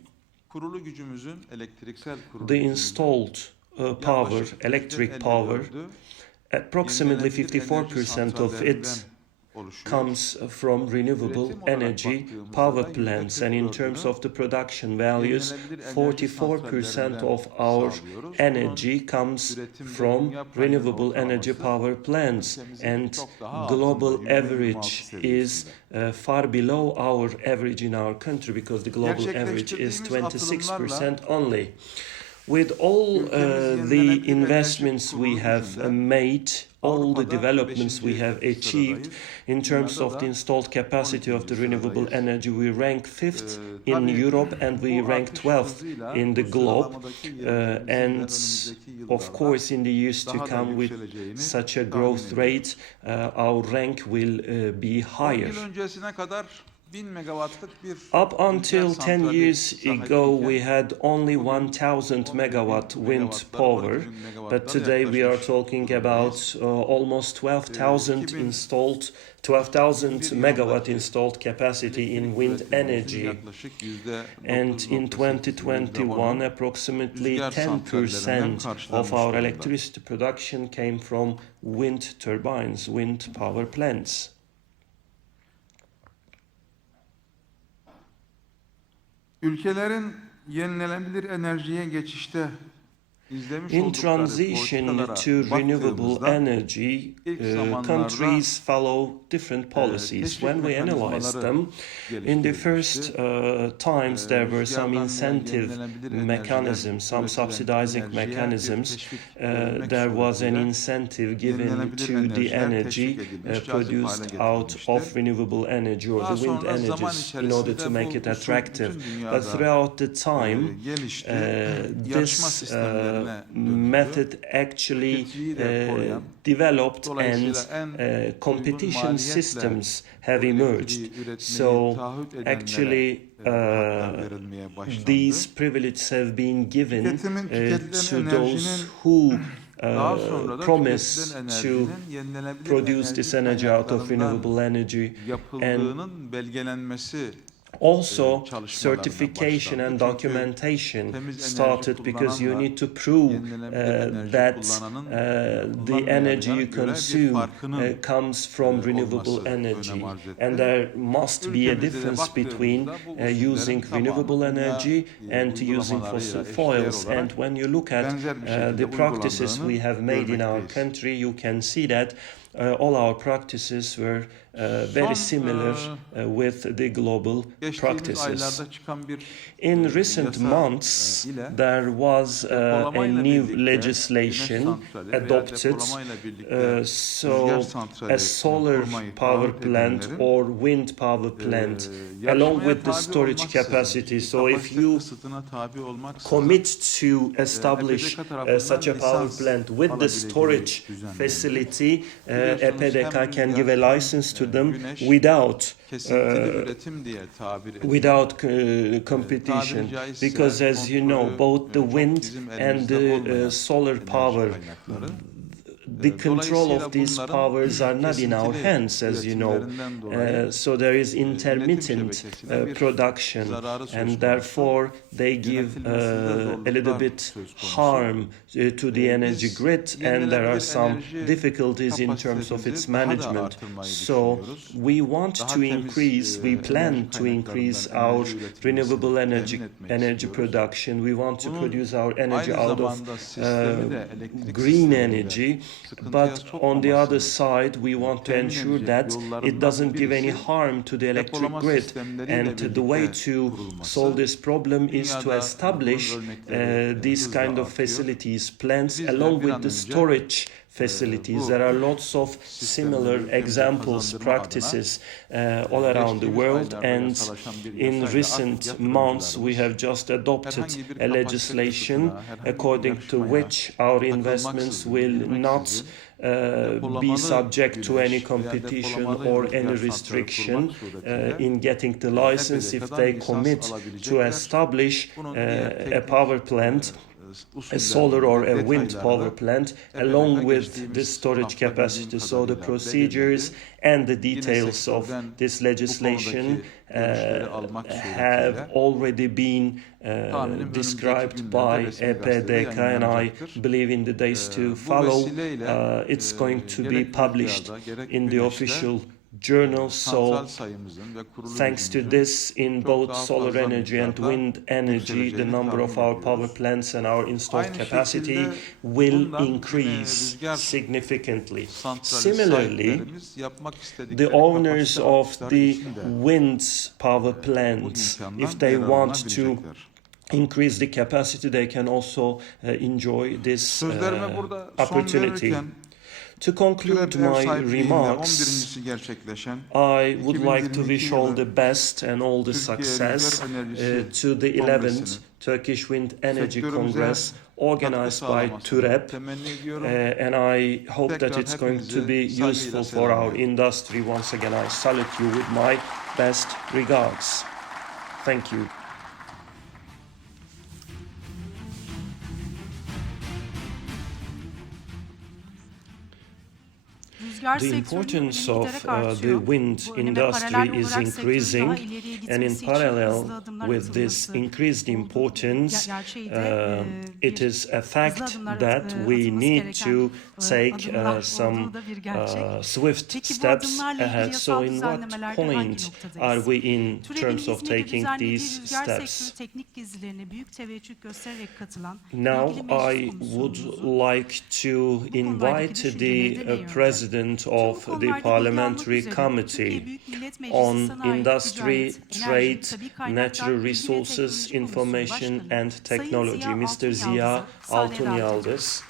kurulu gücümüzün elektriksel kurulu the gücümüzün installed power, yaklaşık electric power, %54'ü approximately yenilenebilir enerji 54% of it santrallerinden oluşuyor. comes from renewable Üretim olarak energy baktığımızda power da plants, and in terms of the production values, yenilenebilir enerji 44% santrallerinden of our sağlıyoruz. energy comes üretimde from dünya payının renewable energy ortalaması power plants, ülkemizin and çok daha global altında, average %26 is seviyesinde. far below our average in our country, because the global average is Gerçekleştirdiğimiz 26% only. With all ülkemiz the yenilenebilir investments enerji we kurulu have gücünde made, all the Avrupa'da developments we 5. have achieved sıradayız. in terms Dünyada of da the installed capacity of the 12. renewable sıradayız. energy, we rank 5th in Tabii Europe, and we bu rank artış 12th hızıyla in the bu globe. sıralamadaki yerlerimizin de And önümüzdeki of yıllarda course, in the years to daha da come, with yükseleceğini such a tahmin growth ediyoruz. rate, our rank will be 10 higher. yıl öncesine kadar 1000 megawattlık bir Up until rüzgar 10 santrali years ago, we sahibiyken had only bugün 1000 megawatt 11.000 wind megawattlar, power, 12.000 but megawattlara today we are yaklaşmış talking durumdayız. about almost 12,000 2000 installed, 12,000 yılındaki megawatt installed capacity in elektrik wind üretimimizin energy. yaklaşık And in %9.8, 2021, approximately rüzgar 10% santrallerinden of karşılanmış our durumda. electricity production came from wind turbines, wind power plants. Ülkelerin yenilenebilir enerjiye geçişte izlemiş In oldukları transition politikalara to renewable baktığımızda energy, ilk zamanlarda countries follow different policies. teşvik When we analyze mekanizmaları them, in the first geliştirilmişti. times there were some Rüzgardan ve incentive yenilenebilir enerjiden mechanisms, some üretilen subsidizing enerjiye bir mechanisms. teşvik verilmek There was an suretiyle incentive given yenilenebilir to the enerjiler energy teşvik edilmiş, cazip produced hale out getirilmişti. of renewable energy or Daha the wind sonra zaman energies in order to içerisinde make bu it usul attractive. bütün But dünyada throughout the time, gelişti. this Yarışma sistemlerine dönüldü. method actually Tüketiciyi de koruyan, developed, and dolayısıyla en uygun competition maliyetle systems have bu emerged. elektriği üretmeyi So taahhüt edenlere, actually, haklar verilmeye başlandı. these privileges have been given Tüketilen to those enerjinin who daha sonra da promise tüketilen to enerjinin yenilenebilir produce this energy out of kaynaklarından renewable energy, yapıldığının belgelenmesi Also, çalışmalarına certification and başlandı. Çünkü documentation temiz enerji started because you kullananla need to prove yenilenebilir enerji that kullananın the kullanmayanlara energy you göre bir consume farkının comes from renewable olması energy, önem arz etti. and there must be a Ülkemizde de difference between baktığımızda bu usullerin using tamamı renewable dünya, energy and using uygulamalarıyla fossil eşdeğer fuels. olarak And when you look at benzer bir şekilde the practices we uygulandığını have made in our görmekteyiz. country, you can see that all our practices were very similar with the global Geçtiğimiz practices. aylarda çıkan bir In recent yasa months, ile there was a depolamayla new birlikte legislation güneş santrali veya adopted, depolamayla birlikte so rüzgar santrali a solar kurmayı power taahhüt plant edenlerin, or wind power plant, yarışmaya along with the tabi storage olmaksızın, capacity. So if kapasite you kısıtına tabi olmaksızın, commit to establish EPDK tarafından such a power lisans plant with the alabileceği storage düzenlendi. facility, Biliyorsunuz EPDK hem can rüzgar give a hem, license to them güneş without kesintili üretim diye tabir edilir. without competition, Tabiri caizse because as you know, kontrolü both the çok wind bizim and elimizde the olmayan solar enerji power, kaynakları. the control Dolayısıyla of these bunların powers are not in our kesintili hands, as you know. üretimlerinden dolayı, So there is intermittent şebekesine bir production, zararı söz and konusu. therefore they give Yönetilmesinde a little zorluklar bit söz konusu. harm to the energy Biz grid, and there are yenilenebilir some enerji difficulties in terms of its kapasitemizi daha da management. artırmayı So düşünüyoruz. we want Daha to temiz, increase, we plan enerji to increase kaynaklarından our enerji üretilmesini renewable energy temin etmek istiyoruz. production. We want to Bunun produce our energy aynı out of zamanda sistemi de, elektrik green sistemiyle energy, sıkıntıya but on the other sokmamasını side we want to temin ensure edecek that yollarından it doesn't give any birisi harm to the electric depolama grid, sistemleriyle and the way birlikte to kurulması. solve this problem is to Dünyada establish bunun örnekleri these hızla kind of artıyor. facilities, plants, Biz de along bir with an the önce, storage facilities. bu There are lots of sistemleri similar ülkemize examples, kazandırma practices all around the geçtiğimiz world, aylarda and yasalaşan bir in yasayla recent artık months we yatırımcılarımız have just adopted herhangi bir a kapasite legislation kısıtına, herhangi bir according to yarışmaya which our investments will not be subject to any competition or any restriction in getting the license if they commit to establish a power plant, a solar or a wind power plant, along with the storage capacity. So the procedures and the details of this legislation have already been described by EPDK, and I believe in the days to follow it's going to be published in the official journal. So thanks to this, in both solar energy and wind energy, the number of our power plants and our installed capacity will increase significantly. Similarly, the owners of the wind power plants, if they want to increase the capacity, they can also enjoy this opportunity. To conclude my remarks, I would like to wish all the best and all the success to the 11th Turkish Wind Energy Congress organized by TÜREP, and I hope that it's going to be useful for our industry. Once again, I salute you with my best regards. Thank you. The importance of the wind industry is increasing, and in parallel with this increased importance, it is a fact that we need to take some swift steps ahead. So in what point are we in terms of taking these steps? Now I would like to invite the President of the Parliamentary Committee on Industry, Trade, Natural Resources, Information and Technology, Mr. Ziya Altunyaldız.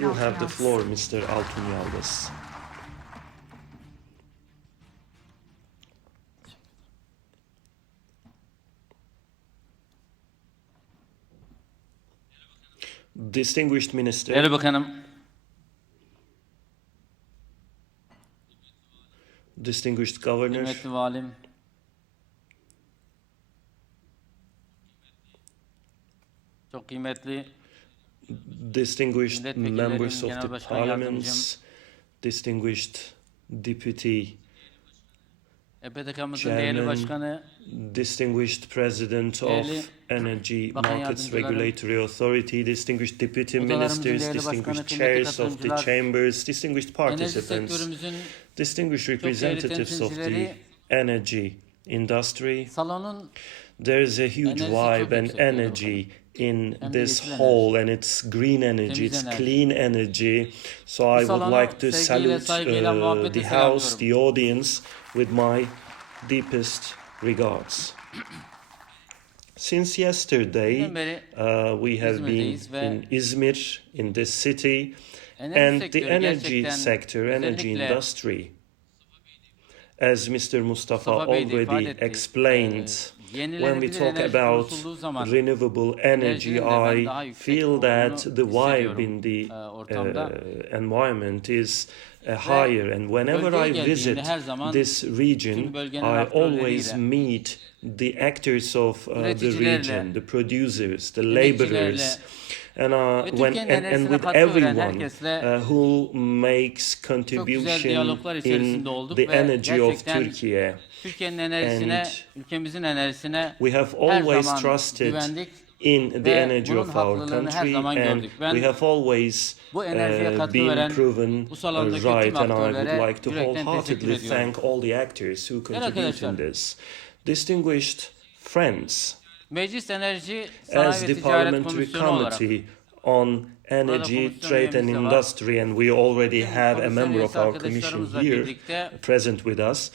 You have the floor, Mr. Altunyaldız. Distinguished Minister. Değerli Bakanım, Distinguished Governor, kıymetli valim, çok kıymetli distinguished milletvekillerim, members of genel the başkan yardımcım, parliaments, distinguished deputy EPDK'mızın değerli Chairman, başkanı, distinguished President of değerli Energy bakan Markets yardımcılarım, Regulatory Authority, distinguished deputy odalarımızın ministers, değerli başkanı, distinguished kıymetli chairs of the katılımcılar, chambers, distinguished enerji participants, sektörümüzün distinguished çok değerli representatives of the temsilcileri, energy industry. salonun There is a huge enerjisi çok vibe and yüksek, değerli energy in Hem de this yeşil hall, and it's green energy, Temiz it's enerji. clean energy. So I would salonu like to sevgiyle, salute saygıyla, muhabbetle the house, selamlıyorum. the audience, with my deepest regards. Since yesterday, Bugün beri we have been İzmir'deyiz ve in Izmir, in this city, enerji and the sektörü energy gerçekten sector, energy özellikle industry, as Mr. Mustafa Mustafa Bey de ifade already etti. explained, when we Yenilenebilir talk enerji about konuşulduğu zaman renewable energy, enerjinin de ben daha I yüksek feel that olduğunu the vibe hissediyorum, in the ortamda. environment is higher, and whenever bölgeye I geldiğimde visit her zaman this region, tüm bölgenin I always aktörleriyle, meet the actors of the üreticilerle, region, the producers, the emekçilerle laborers, and ve Türkiye'nin and enerjisine with katkı veren everyone herkesle who makes çok güzel contribution diyaloglar in içerisinde olduk the ve energy of gerçekten Turkey. Türkiye'nin enerjisine, And ülkemizin enerjisine We have her always zaman trusted güvendik. in the ve energy bunun of our haklılığını her country, zaman and gördük. Ben we have always bu enerjiye katkı been veren proven bu salondaki tüm right, and I aktörlere would like to yürekten teşekkür wholeheartedly ediyorum. thank all the actors who contribute in arkadaşlar, this. Distinguished friends, Meclis Enerji, as Sanayi ve the Ticaret Parliamentary Komisyonu olarak Committee on Energy, komisyon Trade and üyemiz de var. Industry, and we already Tüm have a komisyon member of üyesi our commission arkadaşlarımızla here birlikte present with us.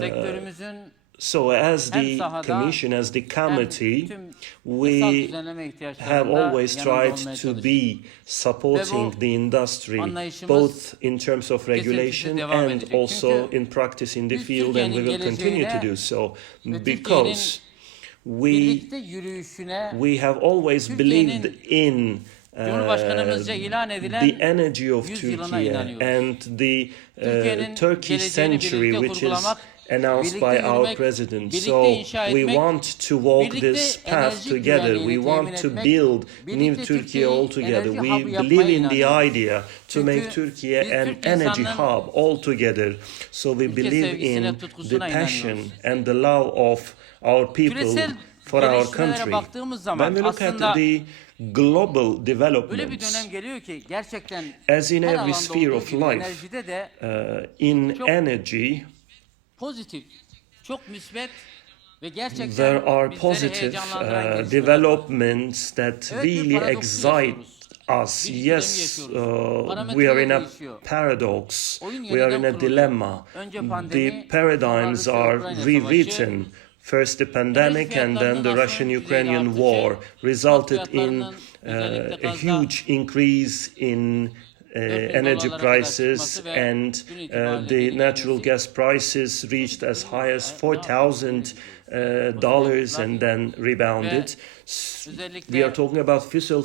sektörümüzün So as hem the sahada Commission, as the hem committee, tüm we yasal düzenleme have ihtiyaçlarında always yanında tried olmaya to çalıştık. be supporting Ve bu the industry, anlayışımız both in terms of kesintisiz regulation devam and edecek. also Çünkü in practice in the biz field, and we Türkiye'nin will continue to geleceğine do so, ve because we birlikte yürüyüşüne have always Türkiye'nin believed in Cumhurbaşkanımızca ilan edilen the energy of 100 yılına Turkey inanıyoruz. and the Türkiye'nin Turkish geleceğini century, birlikte which is kurgulamak, announced birlikte by our yürümek, president. birlikte So inşa we etmek, want to walk birlikte this path enerji together. We güvenliğini want temin to etmek, build birlikte New Turkey Türkiye'yi all together. enerji We hub'ı believe yapmaya in the inanıyoruz. idea to Çünkü make Turkey biz an Türk energy insanının hub all together. So we ülke believe sevgisine, in the tutkusuna passion inanıyoruz. and the love of our people Küresel for our gelişmelere country. baktığımız zaman When we look aslında at the global öyle bir developments, dönem geliyor ki gerçekten as in her every alanda sphere olduğu of gibi life, enerjide de in çok energy, pozitif, çok müsbet ve gerçekten there are bizleri positive heyecanlandıran gelişmeler var. developments that Evet, bir really paradoksu excite yaşıyoruz. us. Bir ikilemi Yes, yaşıyoruz. we Parametreler are in a değişiyor. paradox. Oyun We are in yeniden a kuruluyor. dilemma. Önce The pandemi, paradigms sonra are Rusya-Ukrayna rewritten. savaşı, First the pandemic, and then the Russian-Ukrainian war resulted in a huge increase in energy prices, and the natural gas prices reached as high as $4,000 and then rebounded. We are talking about fossil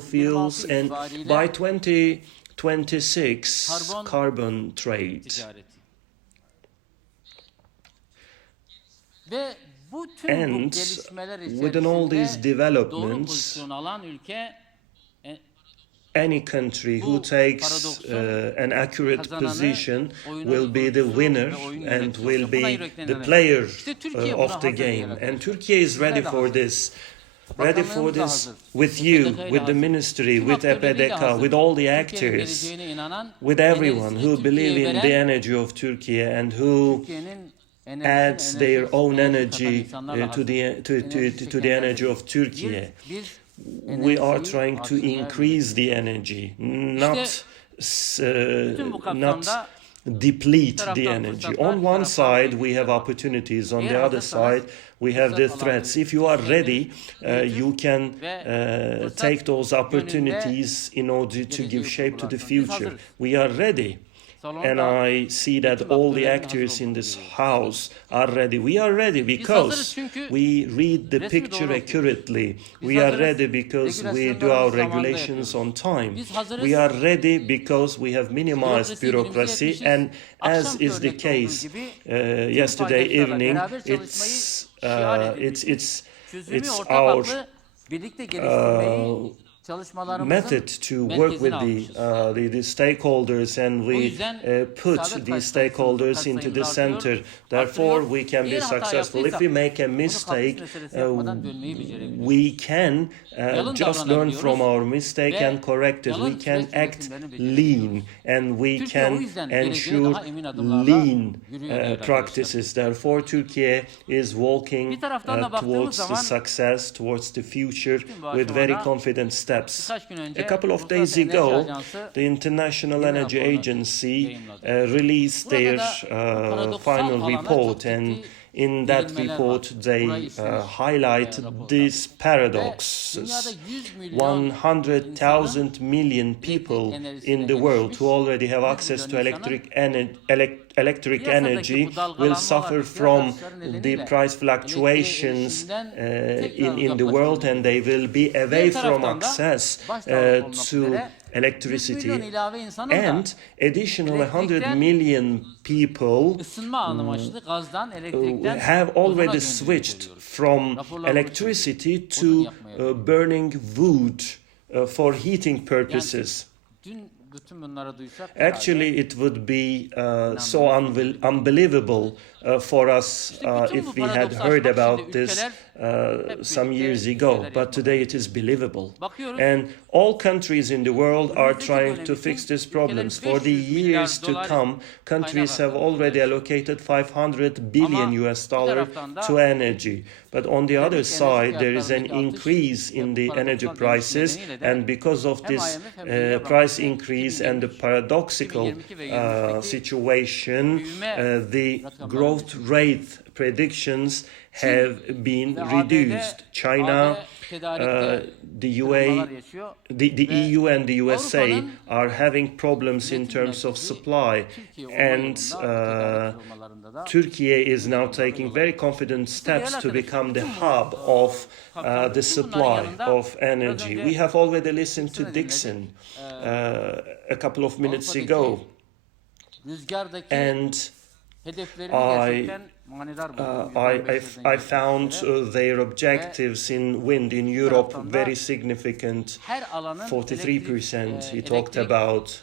fuels, and by 2026, carbon trade. ticareti. Ve bu tüm bu And gelişmeler within all these içerisinde doğru developments, pozisyon alan ülke any country who bu takes paradoksun an accurate kazananı, position oyunun will be the kurucusu winner ve oyun and yöneticisi. will Buna be yürekten the inanıyorum. player İşte Türkiye buna of the hazır değil game. arkadaşlar. And Turkey is ready Bizler de for hazır. this. Ready for Bakanlığımız da this hazır. with you, EPDK ile with the hazır. ministry, Tüm with aktörleriyle EPDK, hazır. with all the Türkiye'nin actors, geleceğine inanan, with everyone who enerjisini believe Türkiye'ye in the veren, energy of Turkey and who Türkiye'nin adds their own energy insanlarla to the energy of Turkey. Biz We are enerjiyi trying to artırmaya increase the energy, not bütün bu kapsamda deplete the taraftan energy. fırsatlar, On bir one taraftan side, we have opportunities. On Eğer the other hazırsanız side, we have the fırsat threats. alanı If you are ready, büyütür you can ve fırsat take those yönünde opportunities in order to geleceği give shape to the kurgularsınız. Biz future. hazırız. We are ready. And salonda I see that bütün all the aktörlerin actors hazır in olduğunu this biliyoruz. house are ready. We are ready hazırız because çünkü we read the resmi picture doğru accurately. Biz We are hazırız, ready because we do our regülasyonlarımızı zamanında regulations on time. Biz hazırız, We are ready because we have minimized bürokrasiyi günümüze bureaucracy, yetmişiz. and as Akşamki is the örnekte olduğu case gibi yesterday paydaşlarla evening, beraber çalışmayı şiar edilmişiz. Çözümü it's ortak our aklı birlikte geliştirmeyi çalışmalarımızın method to work merkezine with almışız. the stakeholders, and O we yüzden put isabet these katsayısını, stakeholders into the katsayımını center. artırıyor. Therefore, we can be Eğer hata successful. If yaptıysak, we make a bunu mistake, kapris meselesi yapmadan dönmeyi becerebiliyoruz. we can Yalın just learn from our davranabiliyoruz mistake ve and correct it. yalın We can süreç act yönetimlerini lean, and we Türkiye o can yüzden geleceğe ensure daha emin adımlarla lean yürüyor değerli practices. Therefore, Turkey is walking Bir taraftan da baktığımız towards the zaman success, towards the future bütün bu with very aşamada confident steps. birkaç gün önce A couple of days Uluslararası Enerji ago, Ajansı the International yeni Energy raporunu Agency yayımladı. released Burada their da bu paradoksal final alana report, çok and ciddi in that değinmeler report var. they Burayı istemiş, highlight raporda. this Ve paradox. dünyada 100 milyon 100,000 million people in the world who already have access to electric energy will suffer from the price fluctuations in the world, and they will be away from access to electricity. And additional 100 million people ısınma amaçlı gazdan, elektrikten have oduna already döndüğünü switched görüyoruz. from Raporlar bunu electricity to Odun yapmaya burning wood for heating purposes. Dün bütün bunları duysak Actually, it would be so unbelievable for us if we had heard about this some years ago, but today it is believable. And all countries in the world are trying to fix these problems. For the years to come, countries have already allocated 500 billion US dollar to energy. But on the other side, there is an increase in the energy prices, and because of this price increase and the paradoxical situation, the growth rate predictions have been reduced. China, the EU and the USA are having problems in terms of supply, and Turkey is now taking very confident steps to become the hub of the supply of energy. We have already listened to Dixon a couple of minutes ago, and I found their objectives in wind in Europe very significant. 43% he talked about.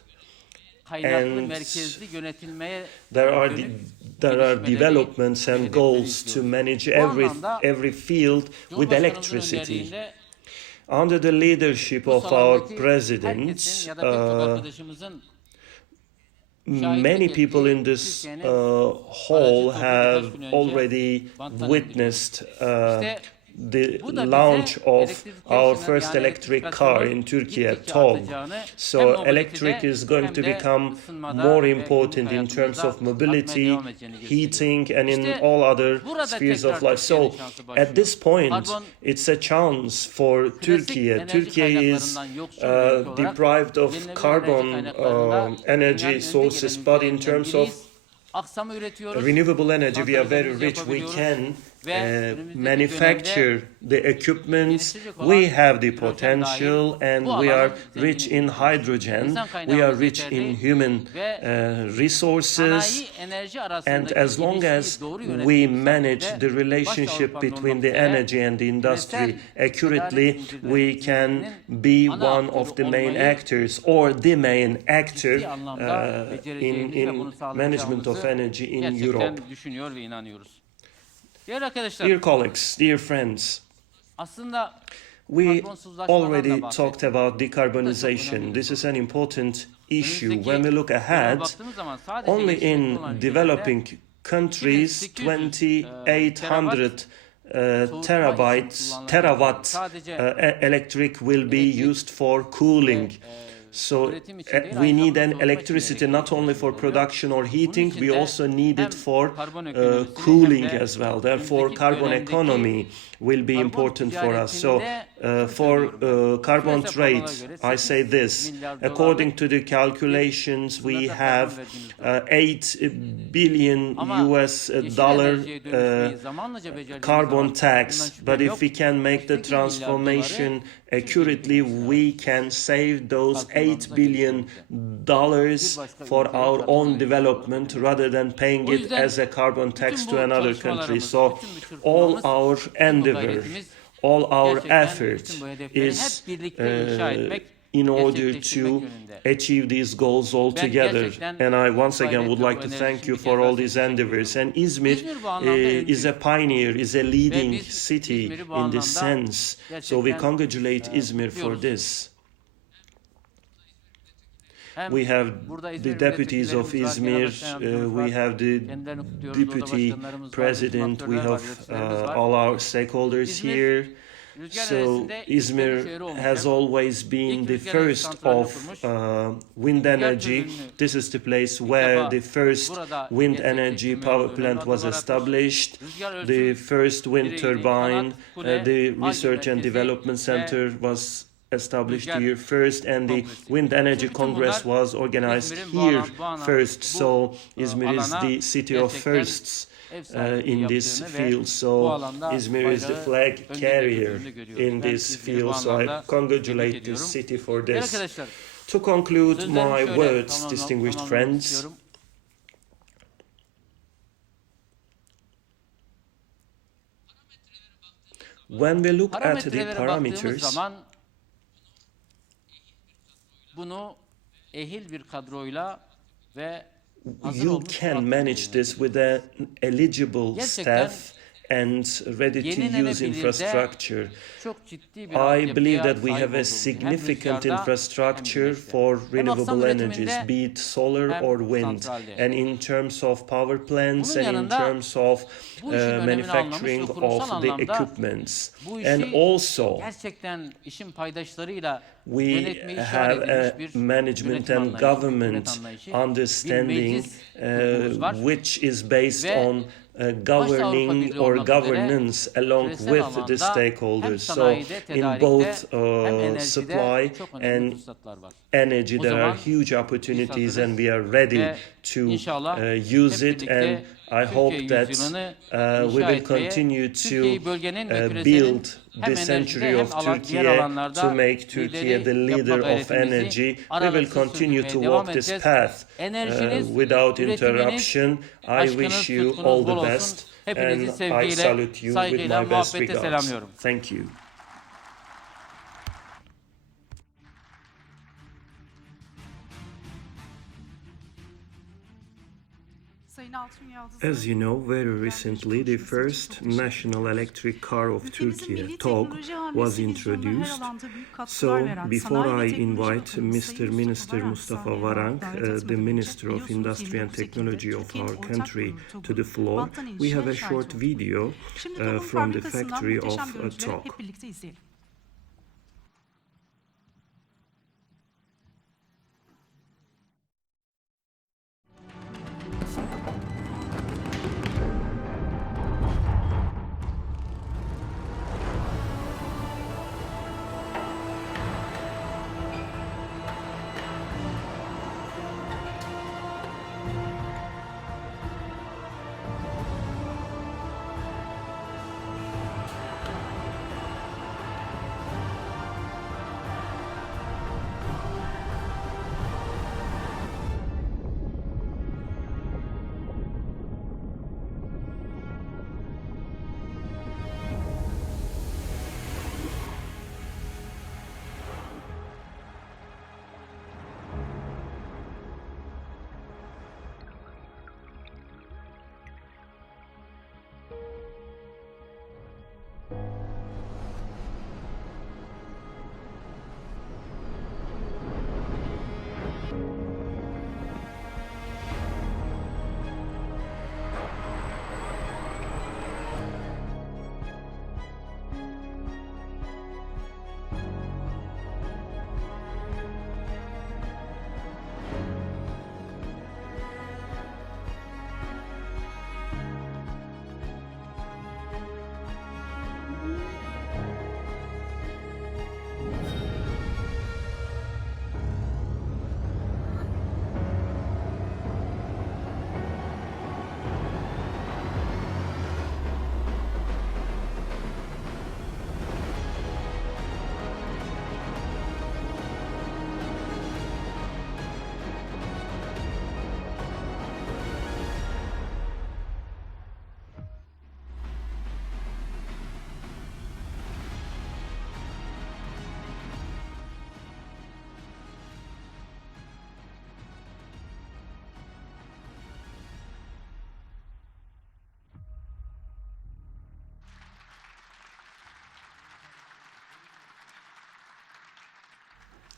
And there are developments and goals to manage every field with electricity. Under the leadership of our president, many people in this hall have already witnessed the launch of our first electric car in Turkey, TOG. So electric is going to become more important in terms of mobility, heating, and in all other spheres of life. So at this point, it's a chance for Turkey. Turkey is deprived of carbon energy sources, but in terms of renewable energy, we are very rich. We can manufacture the equipments. We have the potential, and we are rich in hydrogen. We are rich in human resources. And as long as we manage the relationship between the energy and the industry accurately, we can be one of the main actors, or the main actor in management of energy in Europe. Dear colleagues, dear friends, we already talked about decarbonization. This is an important issue. When we look ahead, only in developing countries, 2,800 terawatt electric will be used for cooling. So we need an electricity not only for production or heating, we also need it for cooling as well. Therefore, carbon economy will be important for us. So for carbon trade, I say this. According to the calculations, we have $8 billion US carbon tax. But if we can make the transformation accurately, we can save those $8 billion for our own development rather than paying it as a carbon tax to another country. So all our endeavor, all our gerçekten effort bütün bu hedefleri is hep birlikte inşa etmek, in order gerçekleştirmek to yönünde. achieve these goals all Ben together. gerçekten And I once bu again would gayretle, like bu to thank enerji you için for bir kez all daha these endeavors. And İzmir İzmir bu anlamda is a öncü. pioneer, is a leading biz city İzmir'i bu in this anlamda sense. So we gerçekten, congratulate İzmir for kutluyoruz. this. Hem We have burada the İzmir deputies of milletvekillerimiz var, genel İzmir, başkan yardımcımız var. we have the Kendilerini kutluyoruz. Oda deputy başkanlarımız var, president, bütün we aktörler var, have yöneticilerimiz var. all our stakeholders İzmir, here. Rüzgar So enerjisinde ilk İzmir şehri olmuş. has always been İlk the rüzgar enerji first santralini of kurmuş. wind Rüzgar energy. türbinini This is the place ilk where defa the first burada wind energy gerçekleştirmeye power önemli plant was adımlar atmış. established. Rüzgar The ölçüm first wind direğini, turbine, kanat, kule, the Ay research and merkezi development ve center was established Rüzgar here first, and the Kongresi. Wind Energy Bütün Congress bunlar was organized İzmir'in here bu first. bu, So İzmir is alana the city of gerçekten firsts ev sahipliği in this yaptığını ve field. bu So alanda İzmir is the bayrağı flag önde carrier götürdüğünü görüyoruz. in Ben this İzmir'i bu field. So I anlamda congratulate tebrik this ediyorum. city for Değerli this. arkadaşlar, To conclude sözlerimi my şöyle words, distinguished tamamlamak friends, istiyorum. when we look at the Parametrelere baktığımız parameters, zaman bunu ehil bir kadroyla ve hazır you olmuş can bir manage kadroyla this with an eligible Gerçekten staff and ready to use yenilenebilirde infrastructure. çok ciddi bir I altyapıya believe that we sahip have a olduğumuzu, hem significant rüzgarda infrastructure hem güneşte. for Hem renewable aksam energies, üretiminde be it solar hem or wind. santralde. And in terms of power plants Bunun and in yanında terms of bu işin önemini manufacturing anlamış ve kurumsal of the anlamda equipments. bu And işi also, gerçekten işin paydaşlarıyla we yönetmeyi have işaret a edilmiş bir management yönetim and anlayışı, bir government hükümet anlayışı, bir understanding meclis hukukumuz var. which is based Ve on başta Avrupa governing Birliği or olmak üzere governance along küresel with the alanda hem stakeholders. So sanayide, in tedarikte both hem enerjide supply çok önemli and fırsatlar var. energy, O there are zaman huge opportunities biz and we are ready ve to inşallah use hep it, birlikte and I hope Türkiye that yüzyılını we inşa will etmeye, continue to Türkiye'yi bölgenin ve küreselin build hem the enerjide century hem of diğer Turkey alanlarda to make Turkey the leader yapma of energy. gayretimizi We will aralıksız continue to sürdürmeye devam walk this edeceğiz. path Enerjiniz, without üretiminiz, interruption. I aşkınız, wish you tutkunuz all bol the olsun. best, Hepinizi and I sevgiyle, salute you with saygıyla, my best muhabbetle regards. selamlıyorum. Thank you. Sayın Altun Yaldız'ı As you know, very recently, the first national electric car of ülkemizin Turkey, milli TOG, teknoloji hamlesi was vizyonuna her introduced. alanda büyük katkılar So, veren before Sanayi ve I Teknoloji invite Bakanı Mr. Sayın Minister Varank Mustafa sahneye Varank, davet the etmeden Minister önce of biliyorsunuz Industry and 29 Ekim'de Technology of Türkiye'nin our ortak country, kurulu to the floor, banttan we have a inişine short şahit olduk. video Şimdi TOG'un from the fabrikasından factory muhteşem of görüntüleri TOG. hep birlikte izleyelim.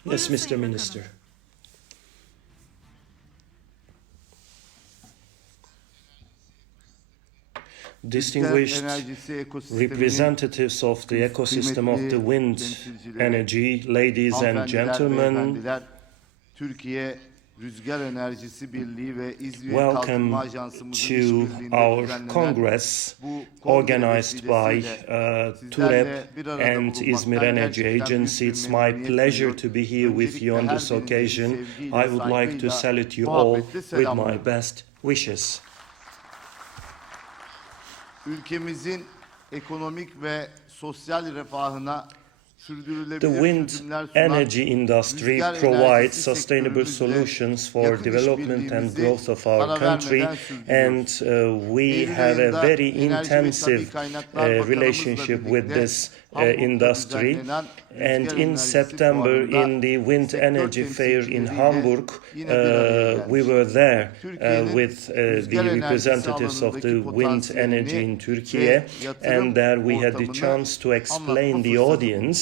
Yes, Buyurun Mr. Sayın Minister. Bakanım. Distinguished enerjisi ekosisteminin representatives of the ecosystem of the wind energy, ladies and hanımefendiler, gentlemen, beyefendiler, Türkiye Rüzgar Enerjisi Birliği ve İzmir welcome Kalkınma Ajansımızın to işbirliğinde our düzenlenen Congress bu kongre organized by vesilesiyle TUREP sizlerle bir arada and bulunmaktan İzmir Energy gerçekten büyük Agency. bir It's my memnuniyet pleasure duyuyor. to be here with you on Öncelikle this her birinizi occasion. sevgiyle, I would like to saygıyla, salute you all muhabbetle with my selamlıyorum. best wishes. Ülkemizin ekonomik ve sosyal refahına The sürdürülebilir wind çözümler sunan energy industry rüzgar provides enerjisi sustainable sektörümüzle solutions for yakın development and işbirliğimizi growth of our ara country, vermeden and sürdürüyoruz. we Eylül have a ayında very Enerji ve intensive Tabii Kaynaklar Bakanımızla relationship with birlikte this Hamburg'da industry. düzenlenen And Rüzgar in Enerjisi September, Fuarı'nda in the Wind sektör Energy Fair in temsilcileriyle Hamburg, yine bir araya we geldik. were there Türkiye'nin with the rüzgar enerjisi representatives of the alanındaki wind energy potansiyelini in Turkey, ve yatırım and there we had the ortamını chance to explain anlatma the fırsatı audience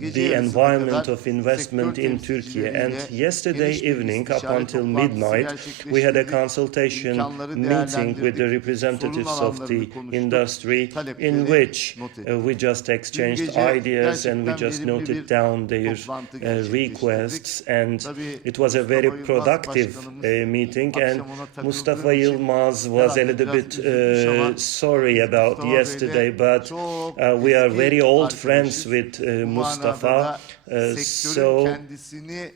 gece the yarısına environment kadar of investment sektör in Turkey. And temsilcileriyle yesterday geniş bir evening, up istişare until toplantısı midnight, we had a gerçekleştirdik. consultation İmkanları meeting with the değerlendirdik. representatives Sorun of the alanlarını konuştuk. industry, Talepleri in which not ettik. we just Dün exchanged gece ideas and we gerçekten just verimli noted bir down their toplantı gerçekleştirdik. requests, and Tabii it was a very Mustafa Yılmaz productive Başkanımız meeting. And akşam ona takıldığı Mustafa için Yılmaz was a herhalde little biraz bit üzülmüş ama sorry biz about Mustafa Bey'le yesterday, but çok we are eski very old arkadaşız. friends with Bu Mustafa. manada da sektörün So kendisini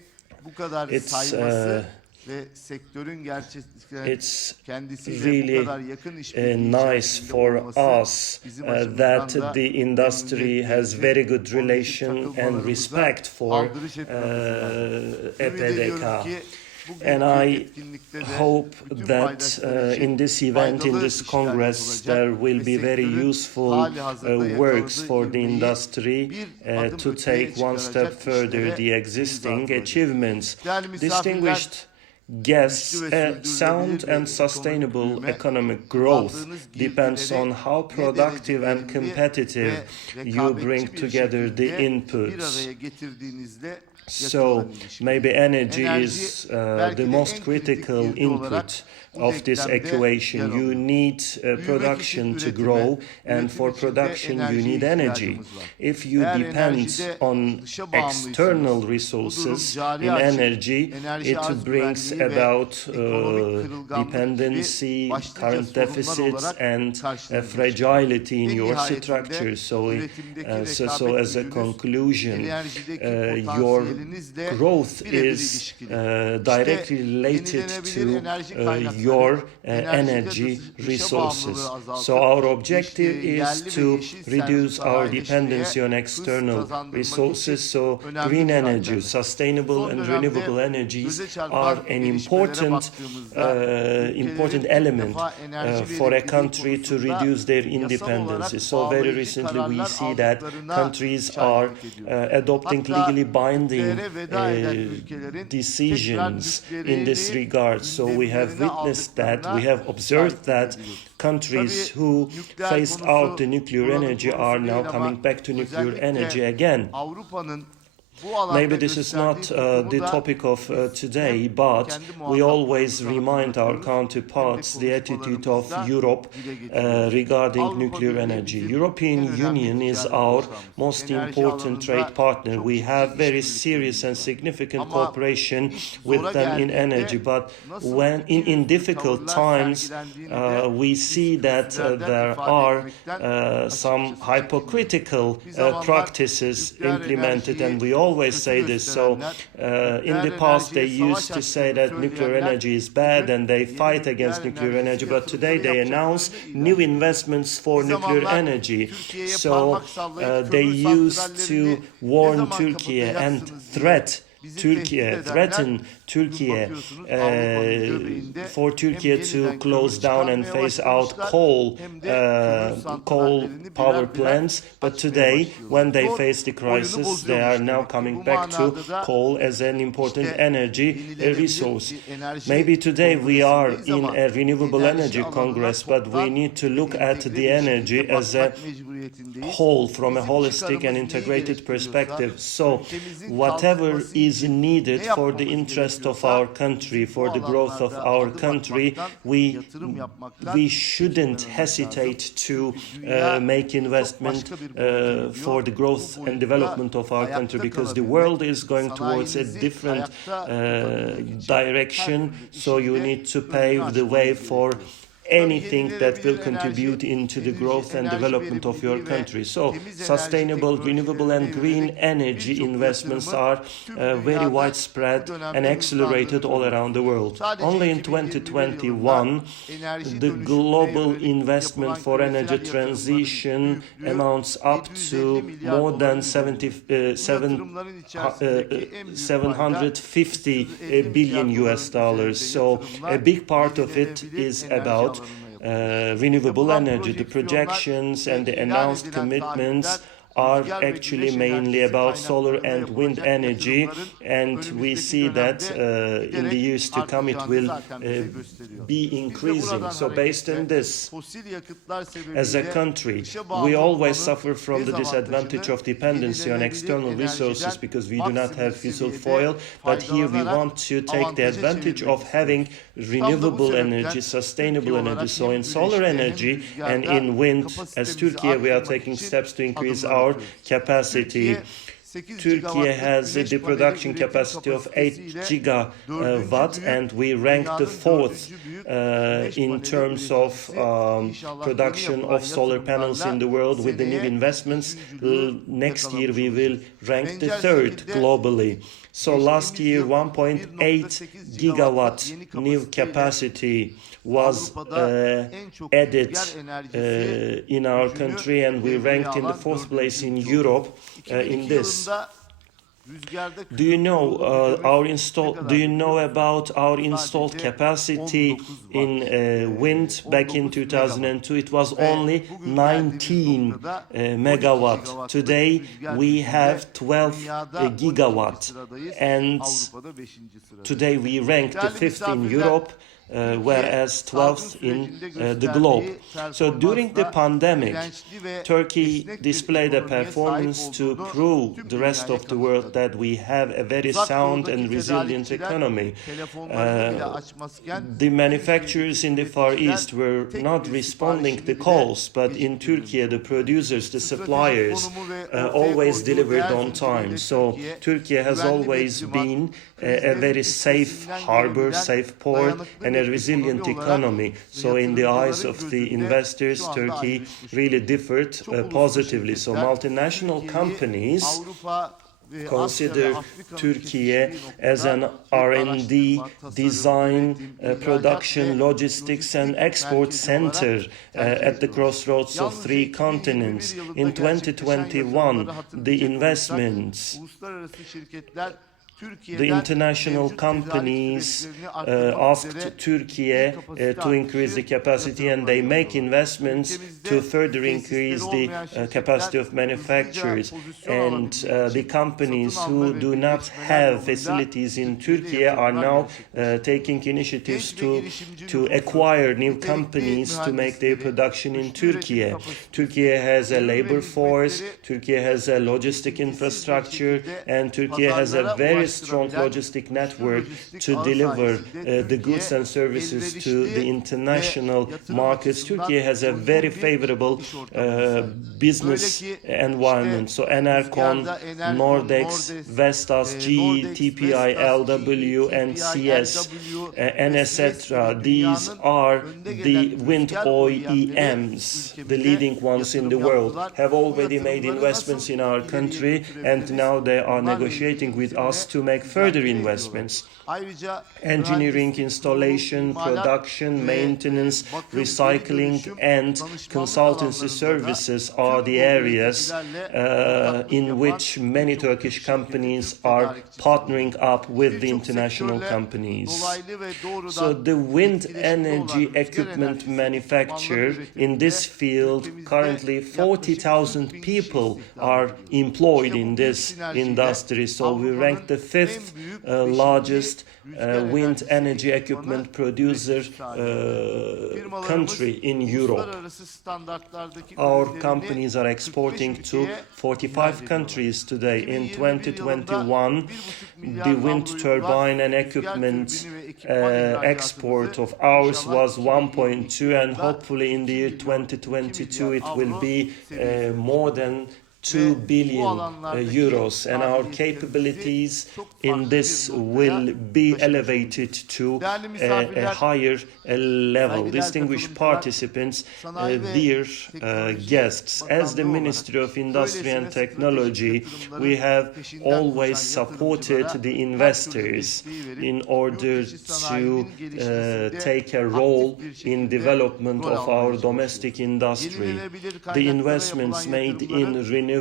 bu kadar it's, sayması ve sektörün gerçekten it's kendisiyle really bu kadar yakın işbirliği nice içerisinde for olması us bizim açımızdan that da the industry memnuniyet has verici. very good Onun için relation and takılmalarımıza respect for aldırış etmemiz lazım. Ümit EPDK. ediyorum ki bugünkü And I etkinlikte de hope bütün that paydaşlar için in this event, in faydalı this işler congress, yapılacak there will ve be very sektörün useful hali hazırda works yakaladığı for the ivmeyi industry bir adım to öteye take one çıkaracak step further işlere the existing imza atılacak. achievements. Değerli misafirler, Distinguished guests, güçlü ve sound sürdürülebilir and bir sustainable ekonomik büyüme, economic growth kullandığınız depends on girdileri how ne productive derece and verimli competitive ve you rekabetçi bring bir together the şekilde bir inputs. araya getirdiğinizde So yakalanan ilişki. maybe energy Enerji is belki the de most en kritik critical girdi olarak input bu of this denklemde equation. yer You alıyor. need Büyümek production için to üretime, grow, and üretim for için de production you enerjiye need energy. ihtiyacımız var. If you Eğer depend enerjide on dışa bağımlıysanız, external bu durum resources cari in açık, energy, enerji it arz brings güvenliği ve about ekonomik kırılganlık dependency, gibi başlıca current sorunlar deficits, olarak and karşılanacak. fragility in En your nihayetinde structure. So, üretimdeki so rekabet as a gücünüz, conclusion, enerjideki your potansiyelinizle growth birebir is ilişkili. directly related yenilenebilir enerji to kaynakları, your enerjide energy dışa resources. bağımlılığı azaltıp So our objective yerli is ve to yeşil reduce servis our sanayileşmeye dependency on hız external kazandırmak resources. için So önemli green bir energy, alternatif. sustainable Son and dönemde renewable energies göze çarpan are an gelişmelere important baktığımızda important ülkelerin ilk element defa enerji for a verimliliği country to konusunda reduce their yasal independence. olarak So very bağlayıcı recently we kararlar see that aldıklarına countries are şahitlik ediyoruz. adopting Hatta legally binding nükleere veda eden ülkelerin decisions tekrar in this nükleerini regard. So we have gündemlerine witnessed that, we aldıklarına have observed şahitlik that ediyoruz. countries Tabii who nükleer phased konusu out the nuclear buranın energy konusu are now değil ama coming back to nuclear özellikle energy again. Avrupa'nın bu alanda Maybe this is not gösterdiği the tutumu da topic of today, hem but kendi we always muhataplarımıza remind our hatırlatıyoruz, counterparts hem de the attitude of konuşmalarımızda Europe dile getiriyoruz. regarding Avrupa nuclear Birliği energy. bizim European en önemli Union is ticaret our ortağımız. most Enerji important alanında trade partner. çok We ciddi have very işbirliklerimiz serious and var. significant Ama cooperation iş with zora them in geldiğinde energy. But nasıl when in ikiyüzlü difficult tavırlar times, sergilendiğini de we see that bizlerden there ifade are etmekten some açıkçası çekiniyoruz. hypocritical Bir zamanlar practices nükleer implemented, enerjiyi and we always kötü say this. So gösterenler, in the past, they enerjiye used to savaş say açtığını that nuclear söyleyenler energy is bad bugün and they yeni fight against nükleer nuclear energy. enerjisi But today they yatırımları announce yapacaklarını new ilan investments for Bir nuclear zamanlar energy. Türkiye'ye So parmak sallayıp they kömür used to santrallerini ne warn zaman Turkey and kapatacaksınız diye threat bizi Turkey, tehdit threaten edenler Türkiye, bakıyorsunuz Avrupa'nın göbeğinde for Turkey hem to yeniden close kömür down and çıkarmaya phase out başlamışlar, coal hem de kömür coal santrallerini birer power birer plants, but açmaya today başlıyorlar. when they Zor face the oyunu crisis, they are bozuyormuş now demek ki. coming Bu back to manada da coal as an important işte energy yenilenebilir resource. bir enerji Maybe today we are kongresindeyiz in ama a renewable energy alanına congress, but we toptan need to look at entegre the bir energy şekilde as a bakmak mecburiyetindeyiz. whole from a Bizim holistic and çıkarımız neyi integrated gerektiriyorsa, perspective. So ülkemizin whatever kalkınması is için needed ne for the yapmamız interest of gerekiyorsa, our country, bizim for bu the growth of alanlarda our adım country, atmaktan, yatırım yapmaktan we shouldn't çekinmememiz hesitate lazım. to Çünkü dünya make çok investment başka bir boyuta gidiyor. for the growth Bu and boyutta development of our ayakta country, because the kalabilmek, world is going towards a sanayimizi different ayakta tutabilmek için her direction. türlü So you işinde need to önünü pave the açmamız way for gerekiyor. anything that will Yenilenebilir contribute enerji, into the enerji, growth and enerji development of your verimliliği ve country. So temiz enerji sustainable, renewable and green teknolojilerine energy birçok investments yatırımı are tüm very dünyada widespread bu dönemde and accelerated all around the world. Sadece Only in 2021 2021, yılında enerji the dönüşümüne global yönelik investment yapılan for küresel energy yatırımların transition büyüklüğü amounts up 750 to milyar more than doların üzerinde. Bu yatırımların içerisindeki en büyük payda 750 350 billion milyar US doların dollars. üzerinde So yatırımlar a big part of it yenilenebilir is enerji about alanına yapılıyor. renewable Yapılan energy. The projeksiyonlar projections ve and the ilan announced edilen commitments taahhütler are rüzgar ve actually güneş mainly enerjisi about solar kaynaklarına and wind yapılacak energy, yatırımların and we önümüzdeki see that dönemde in the years to come it artacağını will zaten bize gösteriyor. be Biz de increasing. buradan So based on hareketle this, fosil yakıtlar as a sebebiyle country, dışa bağımlı we always olmanın suffer from the disadvantage of dependency on external resources because we do not have fossil fuel. But here we want to take the advantage of having renewable energy, sustainable energy. So in solar energy and in wind, as Turkey, we are taking steps to increase our capacity. Turkey has the production capacity of 8 gigawatt, and we rank the fourth in terms of production of solar panels in the world. With the new investments, next year we will rank the third globally. So last year 1.8 gigawatt new capacity was added in our country, and we ranked in the fourth place in Europe in this. Do you know Do you know about our installed capacity in wind back in 2002? It was only 19 megawatt. Today we have 12 gigawatt, and today we rank the fifth in Europe. Whereas 12th in the globe. So during the pandemic, Turkey displayed a performance to prove the rest of the world that we have a very sound and resilient economy. The manufacturers in the Far East were not responding to calls, but in Turkey, the producers, the suppliers, always delivered on time. So Turkey has always been a very safe harbor, safe port, and a resilient economy. So in the eyes of the investors, Turkey really differed positively. So multinational companies consider Turkey as an R&D, design, production, logistics and export center at the crossroads of three continents. In 2021, the investments, the international companies asked Turkey to increase the capacity, and they make investments to further increase the capacity of manufacturers. And the companies who do not have facilities in Turkey are now taking initiatives to acquire new companies to make their production in Turkey. Turkey has a labor force, Turkey has a logistic infrastructure, and Turkey has a very strong logistic network to deliver the goods and services to the international markets. Turkey has a very favorable business environment. So Enercon, Nordex, Vestas, GE, TPI, LW, and CS, and etc. These are the wind OEMs, the leading ones in the world, have already made investments in our country, and now they are negotiating with us to make further investments. Ayrıca Engineering, installation, production, maintenance, recycling, and consultancy services are the areas in which many Turkish companies are partnering up with the international companies. So the wind energy equipment manufacturer in this field, currently 40,000 people are employed in this industry. So we rank the fifth largest wind energy equipment producer country in Europe. Our companies are exporting to 45 countries today. In 2021, the wind turbine and equipment export of ours was 1.2, and hopefully in the year 2022 it will be more than 2 billion euros, and our capabilities in this will be elevated to a higher level. Distinguished participants, dear guests, as the Ministry of Industry and Technology, we have always supported the investors in order to take a role in development of our domestic industry. The investments made in renewable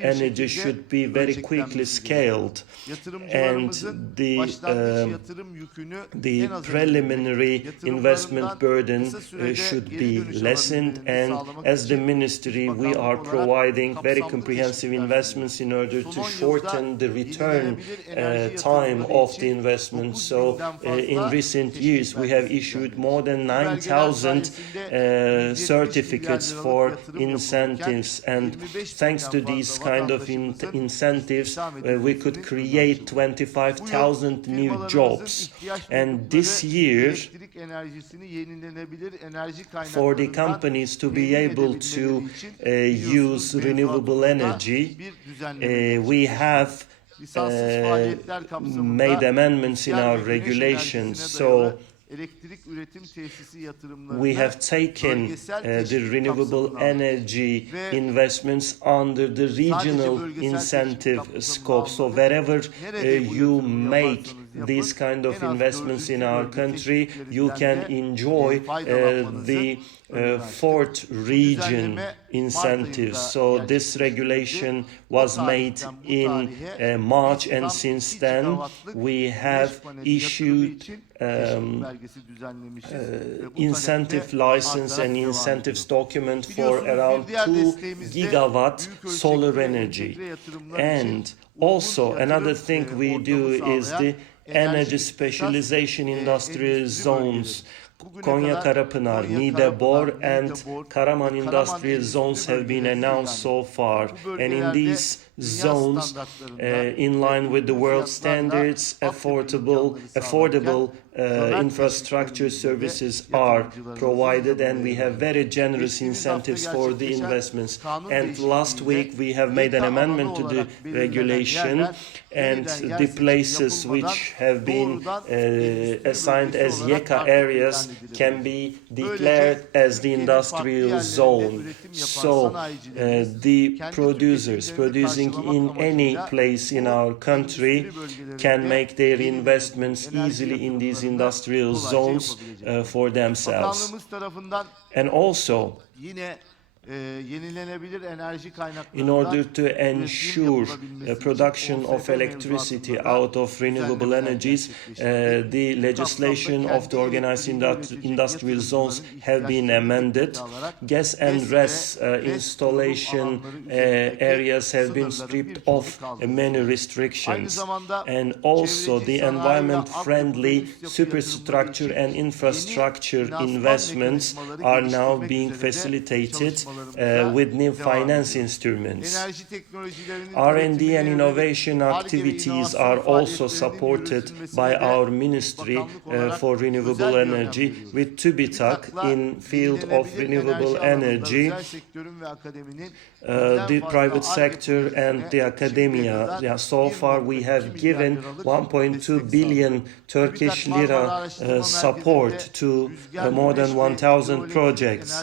energy should be very quickly scaled, and the preliminary investment burden should be lessened. And as the ministry, we are providing very comprehensive investments in order to shorten the return time of the investment. So in recent years, we have issued more than 9,000 certificates for incentives, and thanks to these kind of incentives, we could create 25,000 new jobs. And this year, for the companies to be able to use renewable energy, we have made amendments in our regulations. So we have taken the renewable energy investments under the regional incentive scope. So wherever you make these kind of investments in our country, you can enjoy the fourth region incentives. So this regulation was made in March, and since then we have issued incentive license and incentives document for around 2 gigawatt solar energy. And also another thing we do is the energy specialization industrial zones. Konya Karapınar, Niğde-Bor, and Karaman industrial zones have been announced so far. And in these zones, in line with the world standards, affordable infrastructure services are provided, and we have very generous incentives for the investments. And last week we have made an amendment to the regulation, and the places which have been assigned as YEKA areas can be declared as the industrial zone. So the producers producing in any place in our country can make their investments easily in these industrial zones for themselves. And also, in order to ensure production of electricity out of renewable energies, the legislation of the organized industrial zones have been amended. Gas and RES installation areas have been stripped of many restrictions. And also the environment-friendly superstructure and infrastructure investments are now being facilitated with new finance instruments. R&D and innovation activities are also supported by our Ministry for Renewable Energy, with TÜBİTAK in field of renewable energy, the private sector and the academia. So far we have given 1.2 billion Turkish lira support to more than 1,000 projects.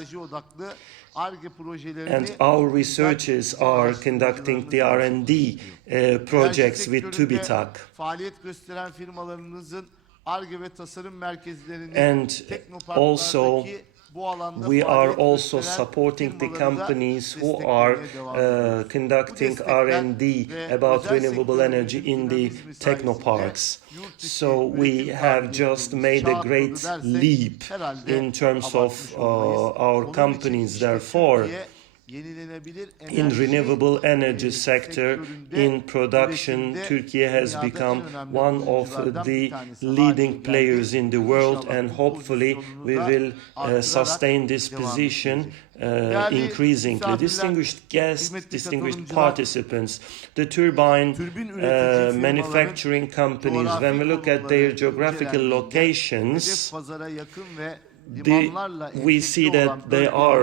Ar-Ge projelerini and our researchers are conducting the R&D projects with sektöründe TÜBİTAK. faaliyet gösteren firmalarınızın Ar-Ge ve tasarım merkezlerinin And also bu alanda we are faaliyet also gösteren supporting the firmaları da companies who are desteklemeye devam ediyoruz. conducting Bu destekler R&D ve about özel renewable sektörün energy in the dinamizmi technoparks. sayesinde yurt içi So we üretim have kabiliyetimiz just made a çağ great atladı dersek leap herhalde in terms of abartmış olmayız. our Onun için companies. işte Therefore, Türkiye, yenilenebilir in enerji, renewable energy sector, sektöründe, in production, üretimde Turkey has dünyada en become önemli one of oyunculardan the bir tanesi haline leading geldi. players in the world, İnşallah and bu hopefully pozisyonunu we da will arttırarak sustain this devam position edecek. Değerli increasingly. misafirler, Distinguished guests, kıymetli distinguished katılımcılar, participants, the turbine türbin üretici firmaların manufacturing companies, when we look at their geographical hedef locations, pazara yakın ve the, limanlarla we see entegre olan that they are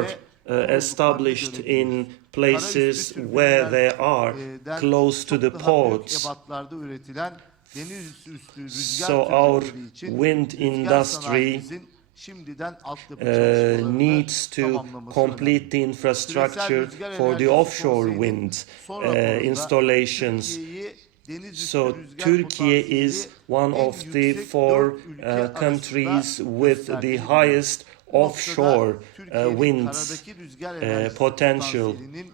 bölgelere established olduklarını in places Karaüstü where they türbinlerden are close to the çok daha büyük ports. ebatlarda üretilen deniz üstü rüzgar So our türbinleri için wind rüzgar industry sanayimizin şimdiden altyapı çalışmalarını needs to tamamlaması complete önemli. the infrastructure Küresel Rüzgar for the Enerjisi offshore Konseyi'nin wind son raporunda installations. Türkiye'yi deniz üstü So rüzgar Turkey potansiyeli is one en of the yüksek four dört ülke countries arasında with the gösterdiği highest Bu noktada offshore Türkiye'nin winds karadaki rüzgar enerjisi potential. potansiyelinin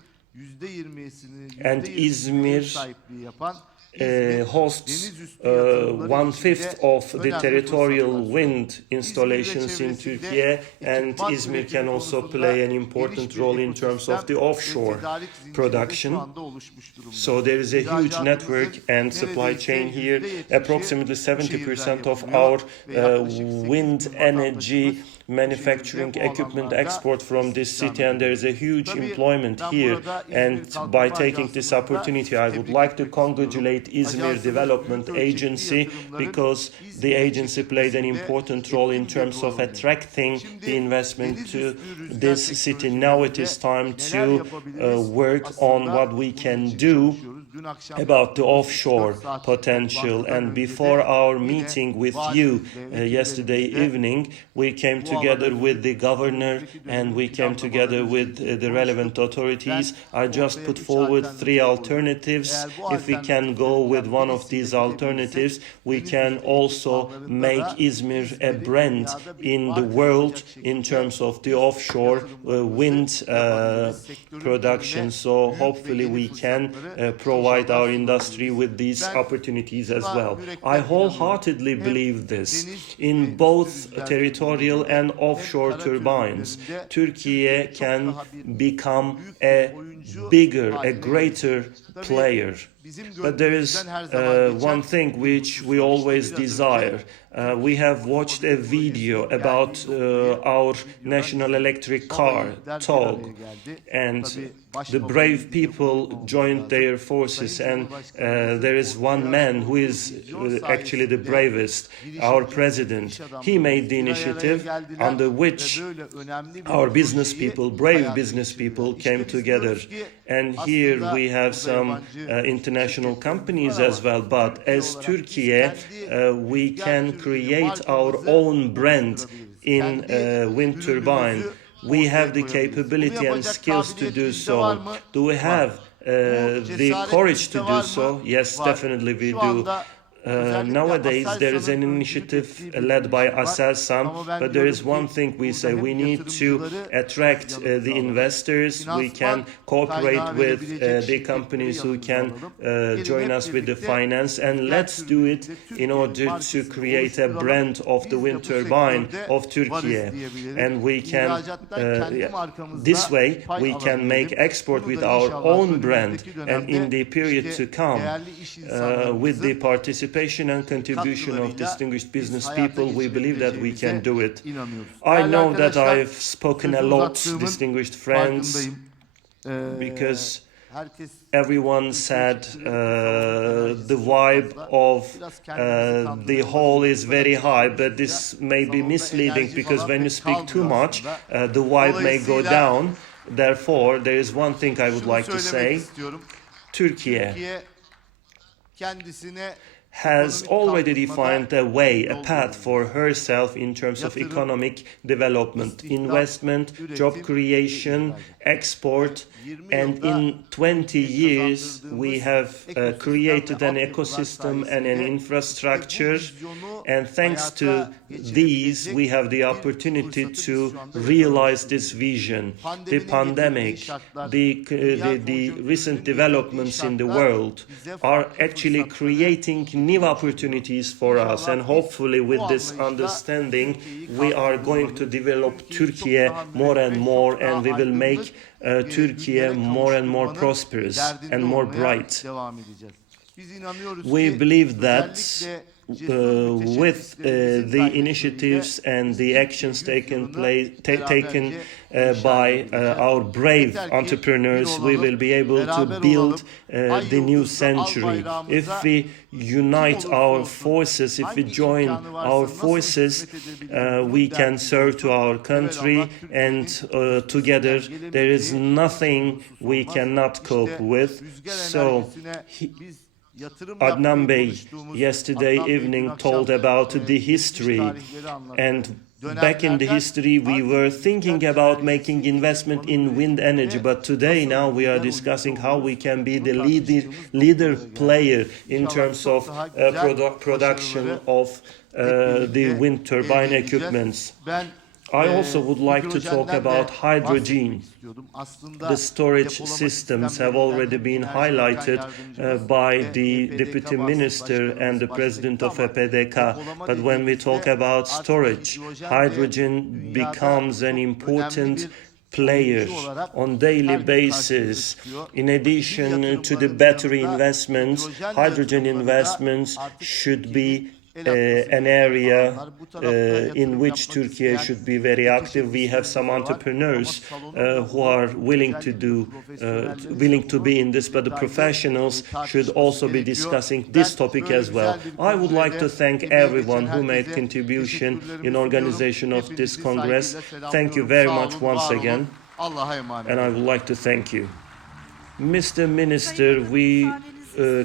%20'sini And İzmir, sahipliği yapan hosts deniz üstü yatırımları one-fifth içinde of the önemli territorial fırsatlar wind installations in çevresinde Turkey, and ekipman Izmir üretimi can also konusunda play an geniş important bir role in terms of the ekosistem ve offshore tedarik zinciri de production. şu anda oluşmuş durumda. So there is a huge İhracatımızın network and supply chain here. neredeyse Approximately %70'i 70% of yapılıyor our ve yaklaşık 8 wind bin energy vatandaşımız manufacturing bu equipment alanlarda export from this istihdam city, and there is a huge Tabii employment ben here. burada İzmir And Kalkınma by taking this Ajansı'nı da opportunity, I would tebrik like to etmek congratulate istiyorum. Izmir Ajansımız Development büyük ölçekli Agency yatırımların because the İzmir agency played an important role in etkin bir terms of rol oynuyor. attracting Şimdi the investment deniz to üstü rüzgar this city. Now it is time neler to yapabiliriz? work on Aslında what we bunun can için do çalışıyoruz. Dün akşam about the yaptığımız offshore 3-4 saatlik potential. toplantıdan And önce de before our yine meeting with vali you ve yesterday vekillerimizle evening, we came bu together alana with the yönelik governor, önümüzdeki and we dönemin came together with planlamaları the relevant konuştuk. authorities. Ben I just ortaya put üç forward alternatif three koydum. alternatives. Eğer bu If we can go with alternatiflerden one of these birisiyle alternatives, we deniz can üstü also ekipmanlarında make da Izmir a İzmir'in brand dünyada bir in the marka world yapacak in şekilde terms of the offshore wind production. So hopefully we can provide our industry with these opportunities as well. I wholeheartedly believe this. In both territorial and offshore turbines, Turkey can become a bigger, a greater player. But there is one thing which we always desire. We have watched a video about our national electric car, TOG, and the brave people joined their forces, and there is one man who is actually the bravest, our president. He made the initiative under which our business people, brave business people, came together. And here we have some international companies as well, but as Turkey, we can create our own brand in wind turbine. We have the capability and skills to do so. Do we have the courage to do so? Yes, definitely we do. Nowadays there is an initiative led by Aselsan, but there is one thing we say: we need to attract the investors. We can cooperate with the companies who can join us with the finance, and let's do it in order to create a brand of the wind turbine of Turkey. And we can this way we can make export with our own brand, and in the period to come with the participation and contribution of distinguished business people, we believe that we can do it. I know that I've spoken a lot, distinguished friends, because everyone said the vibe of the hall is very high, but this may be misleading, because when you speak too much, the vibe may go down. Therefore, there is one thing I would like to say. Turkey has already defined a way, a path for herself in terms of economic development, investment, job creation, export, and in 20 years we have created an ecosystem and an infrastructure, and thanks to these we have the opportunity to realize this vision. The pandemic, the recent developments in the world are actually creating new opportunities for us, and hopefully with this understanding we are going to develop Turkey more and more, and we will make Turkey more and more prosperous and more bright. We believe that with the initiatives and the actions taken by our brave entrepreneurs, we will be able to build the new century. If we unite our forces, if we join our forces, we can serve to our country, and together there is nothing we cannot cope with. So Adnan Bey yesterday evening told about the history, and back in the history we were thinking about making investment in wind energy, but today now we are discussing how we can be the leader player in terms of production of the wind turbine equipments. I also would like to talk about hydrogen. The storage systems have already been highlighted by the Deputy Minister and the President of EPDK. But when we talk about storage, hydrogen becomes an important player on daily basis. In addition to the battery investments, hydrogen investments should be an area in which Turkey should be very active. We have some entrepreneurs who are willing to be in this, but the professionals should also be discussing this topic as well. I would like to thank everyone who made contribution in organization of this Congress. Thank you very much once again, and I would like to thank you. Mr. Minister, we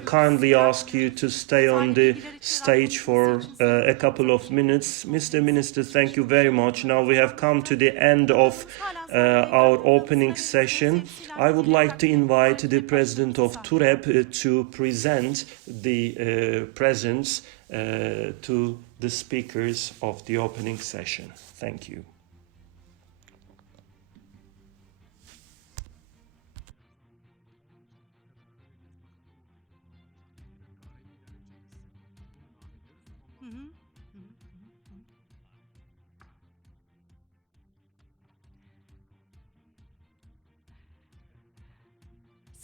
kindly ask you to stay on the stage for a couple of minutes. Mr. Minister, thank you very much. Now we have come to the end of our opening session. I would like to invite the President of TUREP to present the presents to the speakers of the opening session. Thank you.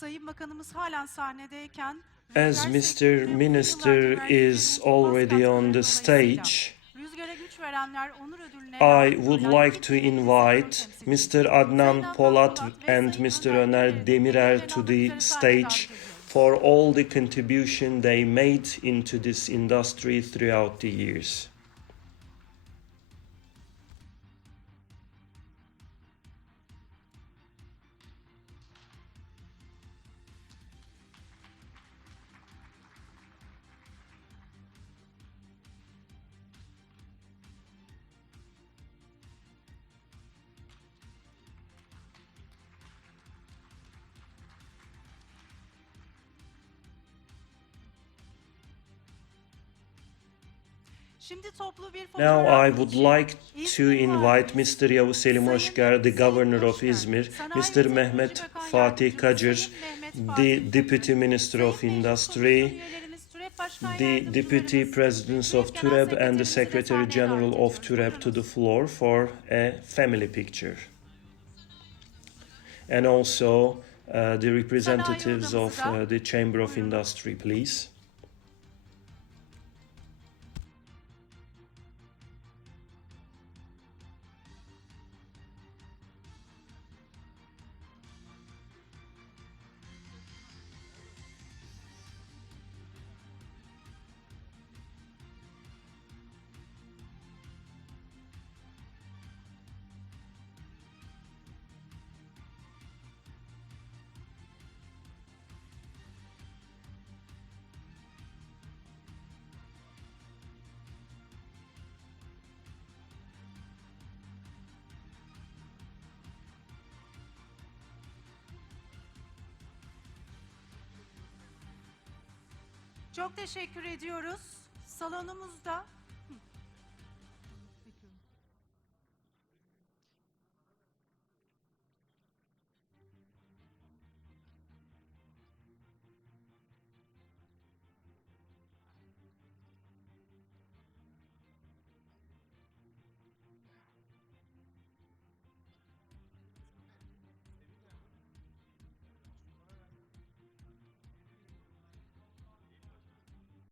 Sayın Bakanımız halen sahnedeyken, As Mr. Minister is already on the stage, I would like to invite Mr. Adnan Polat and Mr. Öner Demirer to the stage for all the contribution they made into this industry throughout the years. Now I would like to invite Mr. Yavuz Selim Oşgar, the Governor of Izmir, Mr. Mehmet Fatih Kacır, the Deputy Minister of Industry, the Deputy Presidents of TUREP and the Secretary General of TUREP to the floor for a family picture. And also the representatives of the Chamber of Industry, please. Çok teşekkür ediyoruz. Salonumuzda